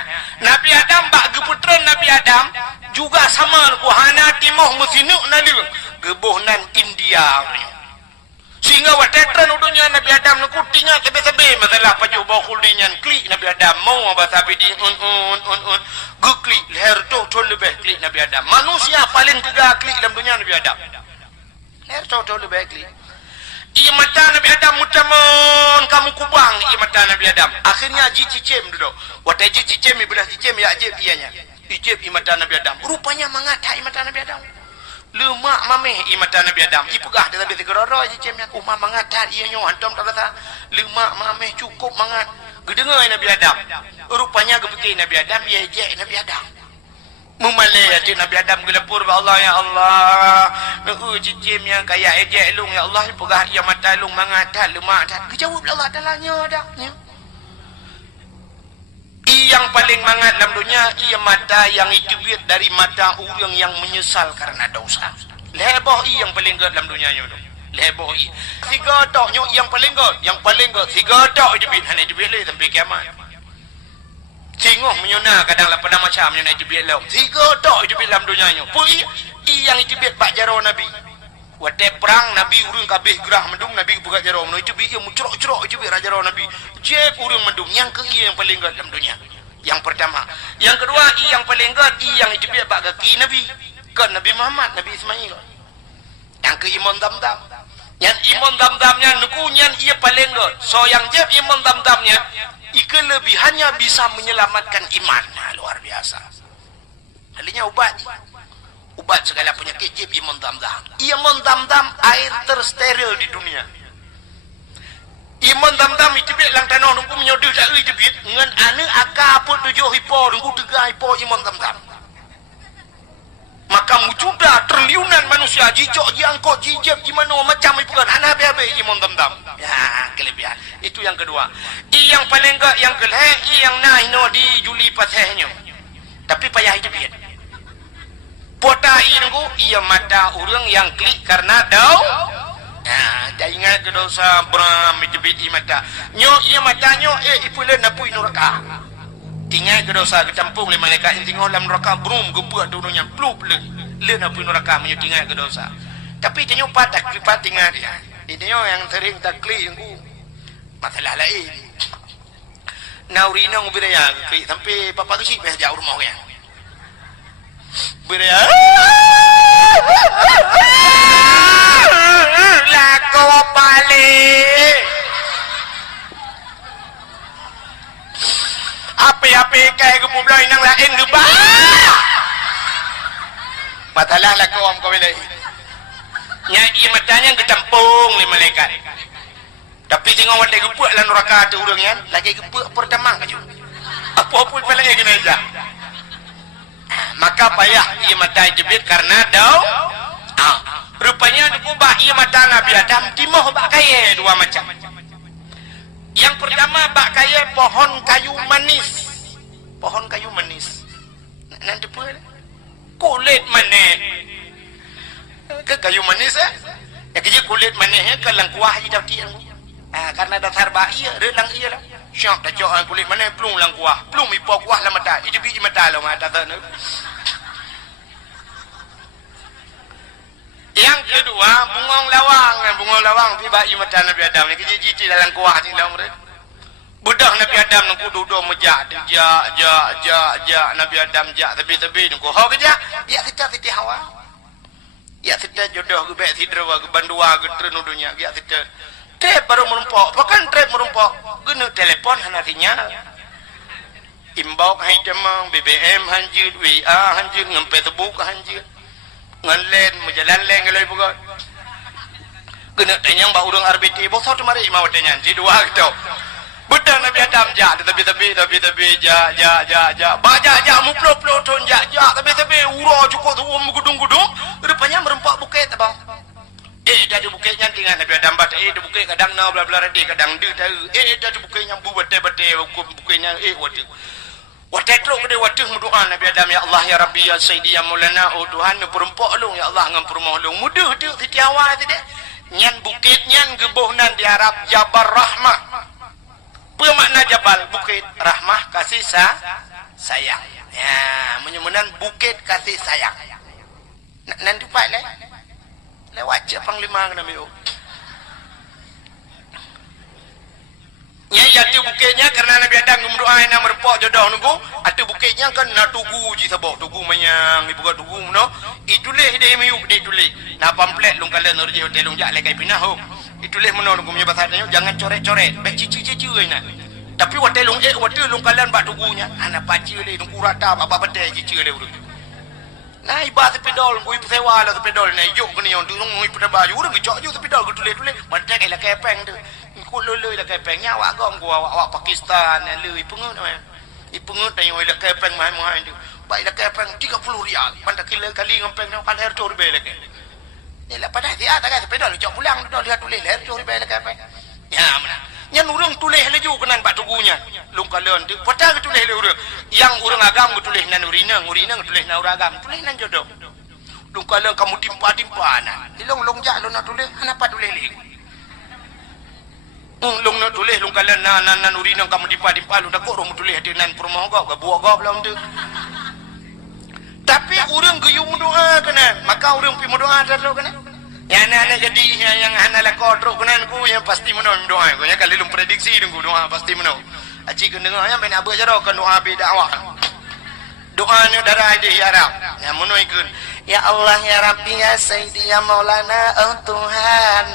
Nabi Adam bak geputran Nabi Adam juga sama ku hana timoh musinuk naliung gebohnan India. Sehingga watetran udunya Nabi Adam nuku tinggal kebe-kebe masalah paju bokul dinyan klik Nabi Adam mau bahasa bidi un geklik leher tu lebih klik Nabi Adam. Manusia paling tegak klik dalam dunia Nabi Adam. Leher tu lebih klik. Ia mata Nabi Adam mutamon kamu kubang ia mata Nabi Adam. Akhirnya ji cicem duduk. Watai ji cicem ibadah cicem ya ajib ianya. Ijib i mata Nabi Adam. Rupanya mangat i mata Nabi Adam. Lemak mameh i mata Nabi Adam. I pegah dia tapi geroro cicemnya umah mangat ia nyo hantam tak rasa. Lemak mameh cukup mangat. Gedengar Nabi Adam. Rupanya kepikir Nabi Adam ia ejek Nabi Adam. Memalai hati Nabi Adam gelepur ba Allah ya Allah. Nuhu cicim yang kaya ejek lung ya Allah pegah ia mata lung mangat lemak dah. Kejawab Allah dalanya dah. Yang paling mangat dalam dunia ia mata yang itibit dari mata orang yang menyesal karena dosa. Leboh yang paling gede dalam dunia nyo. Leboh tiga tok nyo yang paling gede tiga tok itibit hanya itibit le sampai kiamat. Cingguh menyuna kadang lah pada macam menyuna itibit le. Tiga tok itibit dalam dunia nyo. Pui yang itibit bak jaro Nabi. Wadah perang Nabi urang kabeh gerah mendung Nabi buka jaro meno itu biar muncrok itu biar jaro Nabi jeb urang mendung yang ke yang paling gede dalam dunia. Yang pertama, yang kedua yang paling gede yang itu biar bak kaki Nabi ke Nabi Muhammad Nabi Ismail. Yang ke Imam Damdam. Yang Imam Damdamnya nukunyan ia paling gede. So yang jeb Imam Damdamnya kelebihannya bisa menyelamatkan iman. Nah, luar biasa. Halinya ubat segala penyakit jib Imam Damdam. Imam Damdam air tersteril di dunia. Imam Damdam itu biar lang tanah nunggu menyodoh tak itu biar ngan ane akak apa tujuh hipo nunggu tiga hipo Imam Damdam. Maka mujuda triliunan manusia jijok jangkok jijab gimana macam itu kan anak be Imam Damdam. Ya kelebihan itu yang kedua. Yang paling enggak yang keleh yang naino di Juli patehnya. Tapi payah itu biar. Potai nunggu ia mata orang yang klik karena dau. Nah, dah ingat ke dosa Bram itu bidi mata. Nyo ia mata nyo ipulen napui neraka. Tinggal ke dosa ketampung le malaikat yang tinggal dalam neraka brum gebuat dunia plup le napui neraka menyo tinggal ke dosa. Tapi dia patah klipat tinggal dia. Dia yang sering takli yang masalah lain. Naurina ngubiraya kli sampai papa tu sih jauh rumah ya. Biraya. Lako balik. Apa-apa kayak kepulau inang lain ke bah. Masalah lah kau kau bila. Nya ia matanya ketampung le malaikat. Tapi tengok wate gepuk lan neraka tu urang yan, lagi gepuk pertama kaju. Apa-apa pala kena aja. Maka payah ia mata jebit karena dau. Rupanya dikubah ia mata Nabi Adam timoh bak kaya dua macam. Yang pertama bak kaya pohon kayu manis. Pohon kayu manis. Nanti pun kulit manis. Ke kayu manis ya kerja kulit manisnya ke langkuah hidup dia. Karena dasar bayi relang ia lah. Syok dah cok kulit manis pelung langkuah. Pelung ipok kuah lah mata. Itu biji mata lah mata sana. Yang kedua bungong lawang pi bayi mata Nabi Adam ni kerja jiji dalam kuah ni dalam mereka. Budak Nabi Adam nunggu duduk mejak ja Nabi Adam ja tebi nunggu ho kerja dia kita hawa. Ya kita jodoh ke baik sidra ke bandua ke trenudunya ya kita. Trep baru merumpok, pakan trep merumpok. Guna telepon hanatinya. Imbau hai demang BBM hanjir, WA hanjir, ngam Facebook hanjir. Ngalen menjalan leng galai bukan. Guna tanyang ba urang RBT, bosau tu mari mau tanyang si dua gitu. Budak Nabi Adam ja tepi ja. Baja ja muplo ton ja tepi uro cukup tu gudung. Rupanya merempak bukit abang. Dah di bukitnya tinggal Nabi Adam bat. Di bukit kadang na bla redi kadang de tahu. Dah di bukitnya bu bete bukitnya wadu. Wate teruk ke wadu doa Nabi Adam ya Allah ya Rabbi ya Sayyidi ya Maulana oh Tuhan perempak lu ya Allah ngam permoh lu mudah tu setiawa tu dia. Nyan bukit nyan gebuhnan di Arab Jabal Rahmah. Apa makna Jabal? Bukit Rahmah kasih sayang. Ya, menyemunan bukit kasih sayang. Nanti pak lewat je panglima kena biu. Ya tu bukitnya karena Nabi Adam berdoa nak merepok jodoh nunggu. Atu bukitnya kan nak tugu ji sabok tugu mayang ibu kat tugu no. Itulah dia miu dia tulis. Nak pamflet lung kala nurji hotel lung jak lekai pinah ho. Itulah meno nunggu punya bahasa dia jangan coret-coret. Baik cici-cici nak. Tapi hotel lung kala bak tugunya. Anak paci le nunggu rata apa bedai cici le urang. Nah ibarat sepedol, gue sewa lah sepedol. Nah yuk kini yang turun gue pada baju, udah ngejok je sepedol gue tulis. Mana kayak kepeng tu, ikut lulu lah kepeng. Nyawa gom gue awak Pakistan, lu ipungut mana? Ipungut yang gue kepeng mahal tu. Baiklah kepeng 30 rial. Mana kali ngepeng tu kan air curi bela ke? Ni lah pada dia tak ada sepedol, jauh pulang tu lihat tulis air curi bela kepeng. Ya mana? Yang urang tulis laju kenan bak tugunya. Lung kalon tu pada tulis le urang. Yang urang agam tulis nan urina tulis nan urang agam. Tulis nan jodoh. Lung kalon kamu timpa-timpanan. Long jak lu nak tulis, kenapa tulis le? Lung nak tulis lung kalon nan urina kamu timpa-timpa lu dak urang tulis ada nan permoh gak buah gak belum tu. Tapi urang geyung doa kena. Maka urang pi doa terus kena. Yang anak jadi yang anak kodrok kenan ku yang pasti menang doa ku ya kalau lu prediksi dengan doa pasti menang. Aci kena dengar yang main abah jaro kan doa be dakwah. Doa ni darah dia Arab. Ya menuikun. Ya Allah ya Rabbi ya Sayyidi ya Maulana oh Tuhan.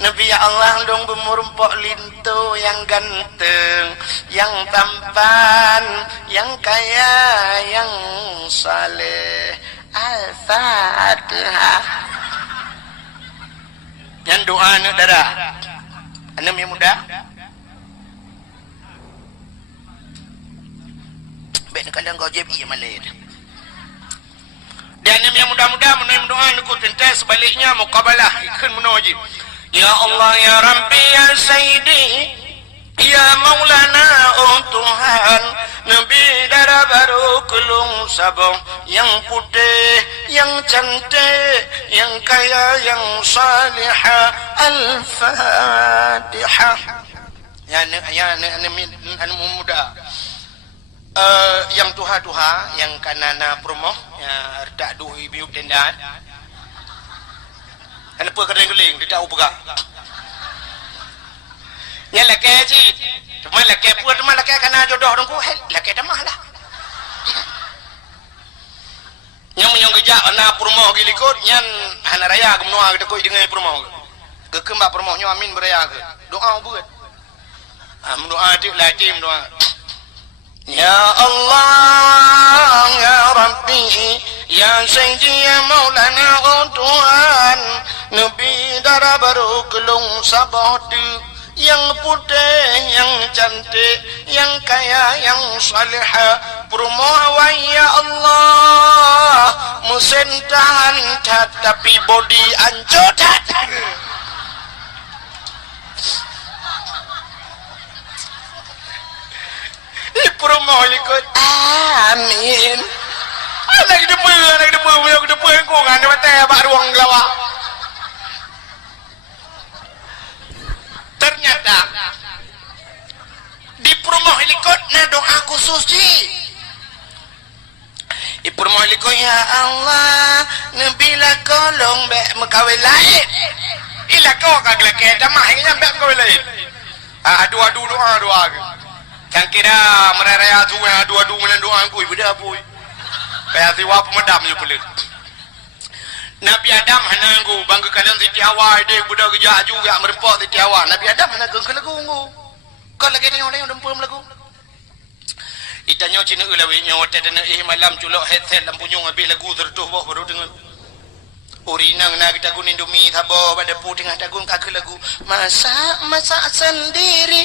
Nabi ya Allah dong bermurumpok lintu yang ganteng, yang tampan, yang kaya, yang saleh. Al-Fatihah. Yang doa nak darah anak yang muda baik kadang kau jeb iya malay dan yang muda-muda menerima doa nak tentai sebaliknya muqabalah ikan menuji ya Allah ya Rabbi ya Sayyidi ya Maulana oh Tuhan Nabi darah baru kelung sabong yang putih, yang cantik, yang kaya, yang salihah. Al-Fatihah. Ya anak muda. Yang tuha yang kanana promoh, ya tak duhi biuk tendan. Ana pua keling-keling dia tahu pegak. Nya laki ji. Cuma laki pua cuma laki kana jodoh dongku. Hei, laki damah lah. Yang menyong gejak ana purmoh gilikut nyan ana raya gemnoa kita koi dengan purmoh. Kekembak purmohnya amin beraya ke. Doa buat. Doa tu lajim doa. Ya Allah ya Rabbi ya Sayyidi ya Maulana oh Tuhan Nabi darah baru kelung sabatu yang putih yang cantik yang kaya yang salihah permohon ya Allah mesin tahan tapi body anjot promoh ikut amin anak depan kau kan dapat tebak ruang lawa ternyata di promoh ikut na doa khusus di promoh ikut ya Allah nabila kolong bek mekawin lain ila kau kagak kita mahnya bek mekawin lain doa kan kira meraya tuan dua menan doa aku ibu dah boy kayak tiwa pemedam je pelik Nabi Adam hananggu bangga kalian siti awal dia budak gejak juga merempak siti awal Nabi Adam hananggu ke lagu kau lagi tengok dempur lagu itanya cina ulawi nyote dan malam culok headset lampu nyung habis lagu tertuh bawah baru dengar urinang nak kita gun Indomie tabo pada putih ada gun kaki lagu masak sendiri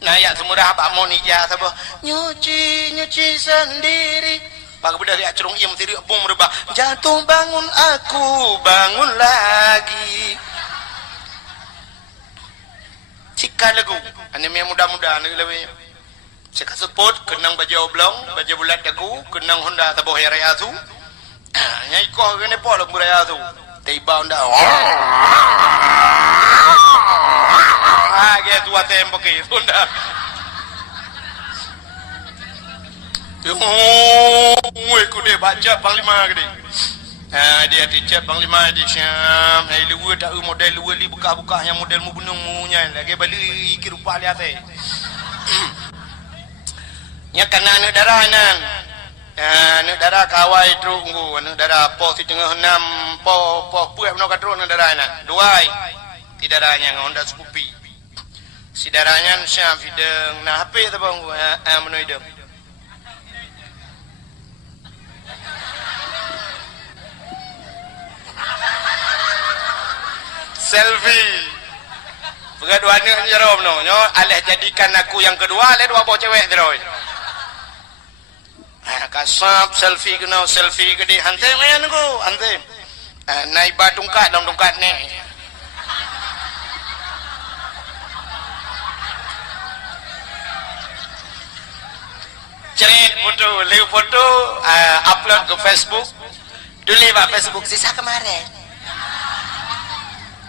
nah ya semurah Pak Monika apa nyuci sendiri pak budak dia cerung ia mesti bung merubah jatuh bangun aku bangun lagi cika lagu ane me muda-muda ane lebih cika support kenang baju oblong baju bulat aku kenang Honda tabo raya tu nyai ko kene polo raya tu tiba Honda ke tua tempo ke Honda aku dia baca panglima gede dia dicap panglima di Syam luar tak model luar li buka-buka yang model mu bunung mu nya lagi balik rupa lihat nya kana negara nan negara kawai trunggu negara pos di tengah 6 po puak no katro negara nan duai tidak ada yang Honda Scoopy sidaranya Syam fideng nah HP tu bang menuidem selfie pengaduannya nyerom no nyo alih jadikan aku yang kedua alih dua bawa cewek terus kasap selfie kena selfie gede hantai mayan aku hantai naik batungkat dalam tungkat ni cerit foto live foto upload ke Facebook dulu pak Facebook sisa kemarin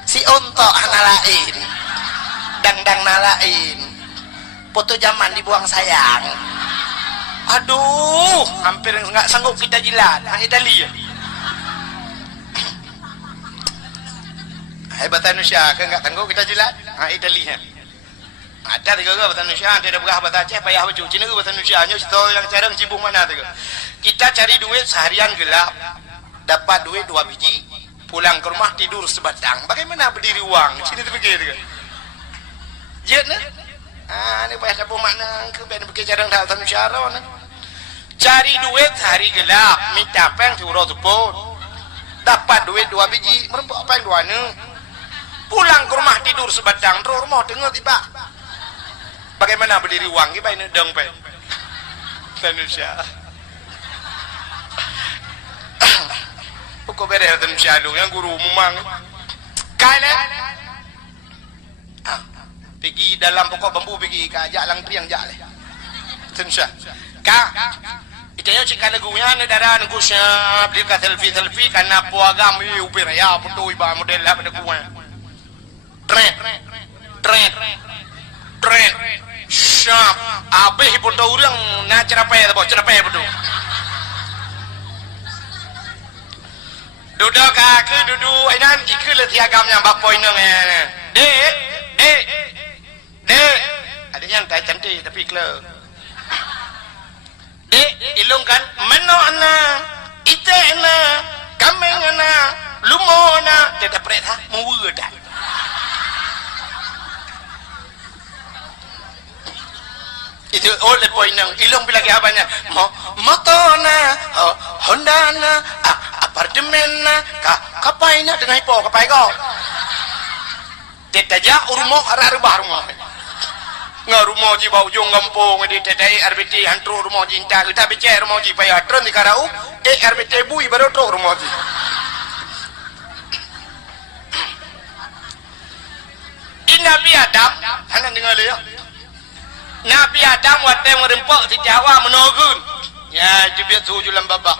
si ontok nalain dang nalain foto zaman dibuang sayang aduh hampir nggak sanggup kita jilat Italia hebat Indonesia kan nggak sanggup kita jilat Italia ada tiga bahasa Indonesia tidak berah bahasa Aceh payah baju Cina bahasa Indonesia nya itu yang carang cibung mana tiga kita cari duit seharian gelap dapat duit 2 biji pulang ke rumah tidur sebatang bagaimana berdiri uang Cina tu begitu kan jet nah ini payah apa makna ke ben begitu carang bahasa Indonesia nah cari duit hari gelap minta peng diurut pun dapat duit 2 biji merempok peng 2 ne pulang ke rumah tidur sebatang terus rumah dengar tiba bagaimana berdiri uang kita ini dong pe Indonesia pokok beres Indonesia dong yang guru memang kaya pergi dalam pokok bambu pergi ke jalan priang jalan Indonesia kak itu ya cika lagunya negara negusnya beli ke selfie karena puagam upir ya betul iba model lah pada kuat tren syap abis foto orang nak cerapay betul duduk duduk ainan ikut le tiagamnya bapa inang dek ada yang tai cantik tapi klek dek ilung kan meno ana ite ana kameng ana lumo ana dia tak pret ha muwe dah itu oleh poin yang ilung bilagi abanya motona Honda na apartemen na kapay na dengan ipo kapay ko tetaja urmo ararubah rumah ngarumo ji bau jong gampong di tetai RBT hantro rumo ji inta kita bicara rumo ji paya tron di karau RBT bui baru tro rumo ji Nabi Adam hana dengar le ya Nabi Adam wateng merempok di Jawa menogun ya jebit suju lam babak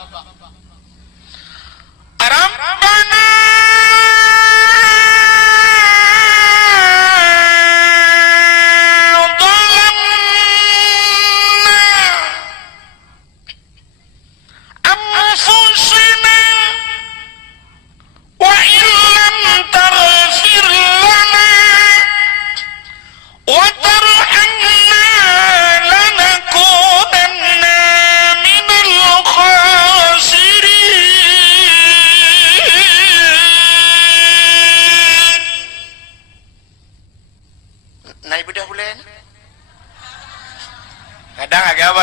Rabbana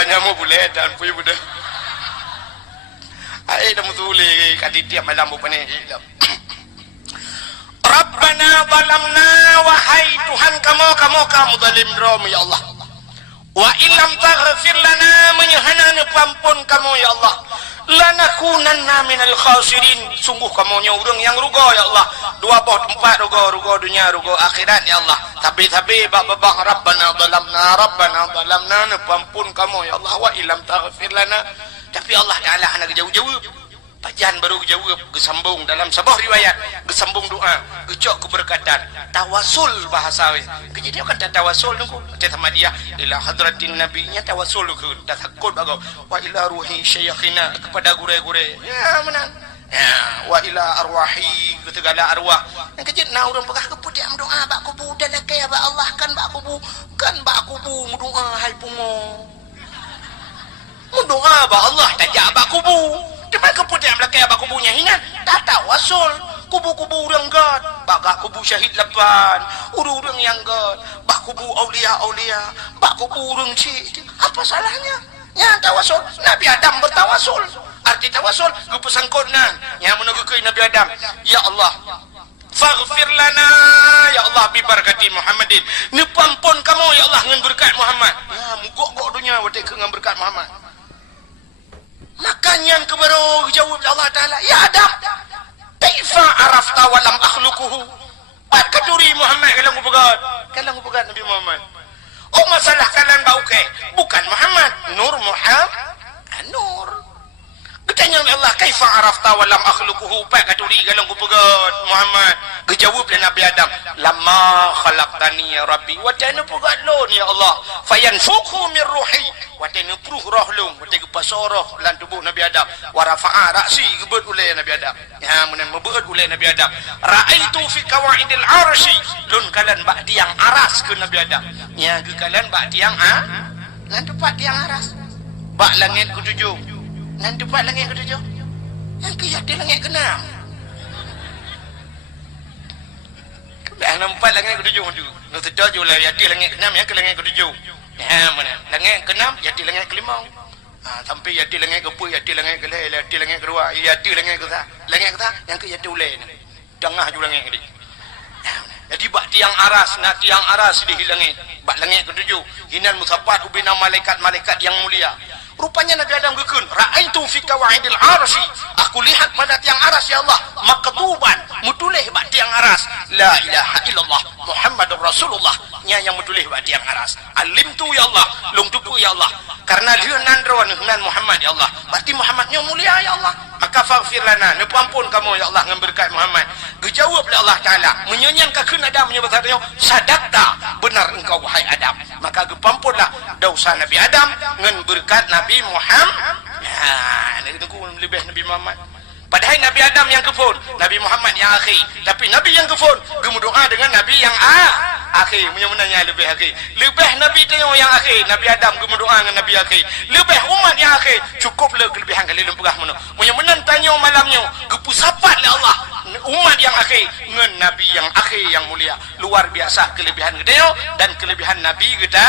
nyamu boleh dan puy budak ai dah mutuli kaditia malam bupane Rabbana zalamna wahai Tuhan kamu zalim rom ya Allah wa illam taghfir lana menyahana pampun kamu ya Allah lanakunanna minal khasirin sungguh kamu nya urang yang rugo ya Allah dua boh tempat rugo dunia rugo akhirat ya Allah tapi babah Rabbana zalamna pampun kamu ya Allah wa illam taghfir lana tapi Allah Taala anak jauh-jauh pajan baru jawab gesambung dalam sebuah riwayat gesambung doa gecok keberkatan tawasul bahasa we kejadian kan tawasul nunggu teh sama dia ila hadratin nabinya tawasul ke dah takut bago wa ila ruhi syekhina kepada gure-gure ya menang ya wa ila arwahi ke segala arwah yang kejit na urang pegah keputih am doa bak kubu dalam kaya ba Allah kan bak kubu doa hai pungo doa ba Allah tajak bak kubu depan keputih am lakaya bak kubunya hingan tak tawasul kubu-kubu urang god bak kubu syahid lepan urang yang god bak kubu aulia bak kubu urang cik apa salahnya ya tawasul Nabi Adam bertawasul arti tawasul gupesan konan yang menunggu ke Nabi Adam ya Allah faghfir lana ya Allah bi barakati Muhammadin ni pampun kamu ya Allah ngan berkat Muhammad ya mugok-gok dunia wate ke ngan berkat Muhammad makanya kebaru jawab Allah Taala ya Adam kaifa arafta wa lam akhluquhu pakaduri Muhammad kalau ngupegat Nabi Muhammad oh masalah kalian bau ke bukan Muhammad Nur Muhammad Nur Ketanya Allah kaifa arafta wa lam akhluquhu pakaduri kalau ngupegat Muhammad kejawab dan Nabi Adam lama khalaqtani ya Rabbi wa ta'ala pugat lon ya Allah fayanfukhu min ruhi wa ta'ala pruh roh lon wa ta'ala pasoroh lan tubuh Nabi Adam wa rafa'a ra'si gebet ulai Nabi Adam ya menan mebeut ulai Nabi Adam ra'aitu fi qawaidil arsy lun kalan bak tiang aras ke Nabi Adam ya ke kalan bak tiang lan tepat tiang aras bak langit ketujuh lan tepat langit ketujuh yang ke langit keenam dah nampak langit ketujuh tu. Nak sedar je lah yati langit keenam yang ke langit ketujuh. Ya mana? Langit keenam yati langit kelima. Sampai yati langit ke-10, yati langit ke-11, yati langit kedua, yati langit ke-3. Langit ke-3 yang ke yati ulai ni. Tengah je langit ni. Jadi bak tiang aras, nak tiang aras di langit. Bak langit ketujuh. Hinan musafat ubina malaikat-malaikat yang mulia. Rupanya Nabi Adam gekun ra'aitu fi qawaidil arsy aku lihat pada tiang aras ya Allah maktuban mutulih bak tiang aras la ilaha illallah Muhammadur Rasulullah nya yang mutulih bak tiang aras alimtu ya Allah lung tupu ya Allah karena dia nandron nan Muhammad ya Allah berarti Muhammadnya mulia ya Allah maka faghfir lana ampun kamu ya Allah ngan berkat Muhammad dijawab oleh Allah Taala menyanyian ka keun Adam nya berkata sadaqta benar engkau wahai Adam maka gepampunlah dosa Nabi Adam ngan berkat Nabi Muhammad. Ya, ini tunggu lebih Nabi Muhammad. Padahal Nabi Adam yang kefur, Nabi Muhammad yang akhir. Tapi Nabi yang kefur, gemu doa dengan Nabi yang akhir. Punya menanya lebih akhir. Lebih Nabi tengok yang akhir. Nabi Adam gemu doa dengan Nabi akhir. Lebih umat yang akhir. Cukuplah kelebihan kali lempegah mana. Punya menang tanya malamnya. Gepusapat oleh Allah. Umat yang akhir dengan Nabi yang akhir yang mulia. Luar biasa kelebihan kita dan kelebihan Nabi kita.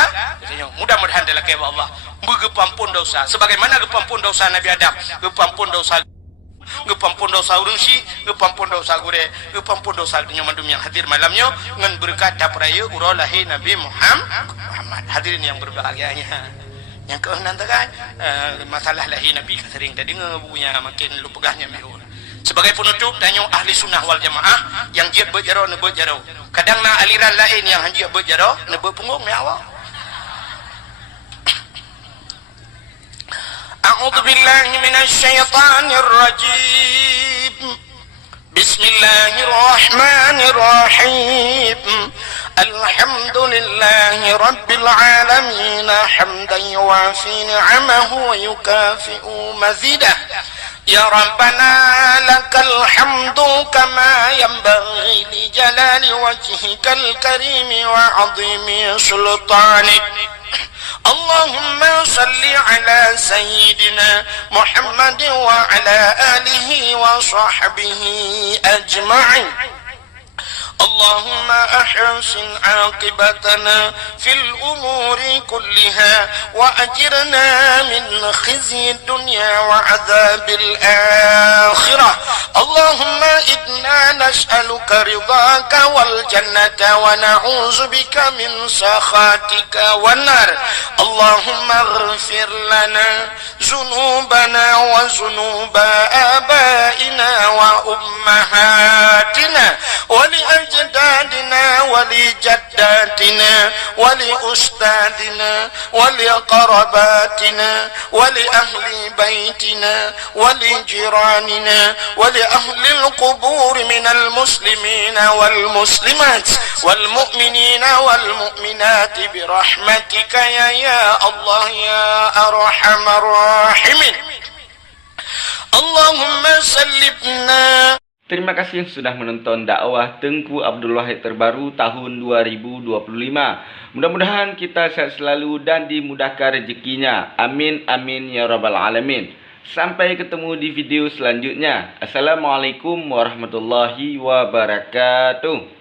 Mudah-mudahan dalam kebaikan Allah. Bergepampun dosa. Sebagaimana gepampun dosa Nabi Adam. Gepampun dosa gepampun dosa urungsi, gepampun dosa gure, gepampun dosa penyamandum yang hadir malamnya ngan berkat dapraya urau lahir Nabi Muhammad. Hadirin yang berbahagianya. Yang keenam kan masalah lahir Nabi sering tadi ngebunya makin lu pegahnya mehur. Sebagai penutup tanya ahli sunnah wal jamaah yang dia berjaro nebut jaro. Kadang na aliran lain yang hanya berjaro nebut punggung ya Allah. أعوذ بالله من الشيطان الرجيم بسم الله الرحمن الرحيم الحمد لله رب العالمين حمدا يوافي نعمه ويكافئ مزيده يا ربنا لك الحمد كما ينبغي لجلال وجهك الكريم وعظيم سلطانك اللهم صل على سيدنا محمد وعلى آله وصحبه أجمعين اللهم أحسن عاقبتنا في الأمور كلها وأجرنا من خزي الدنيا وعذاب الآخرة اللهم إنا نسألك رضاك والجنة ونعوذ بك من سخطك والنار اللهم اغفر لنا ذنوبنا وذنوب آبائنا وأمهاتنا ولأجدادنا ولجداتنا ولأستاذنا ولقرباتنا ولأهل بيتنا ولجيراننا ولأهل القبور من المسلمين والمسلمات والمؤمنين والمؤمنات برحمتك يا الله يا أرحم الراحمين اللهم سلمنا. Terima kasih sudah menonton dakwah Tengku Abdul Wahid terbaru tahun 2025. Mudah-mudahan kita sehat selalu dan dimudahkan rezekinya. Amin amin ya rabbal alamin. Sampai ketemu di video selanjutnya. Assalamualaikum warahmatullahi wabarakatuh.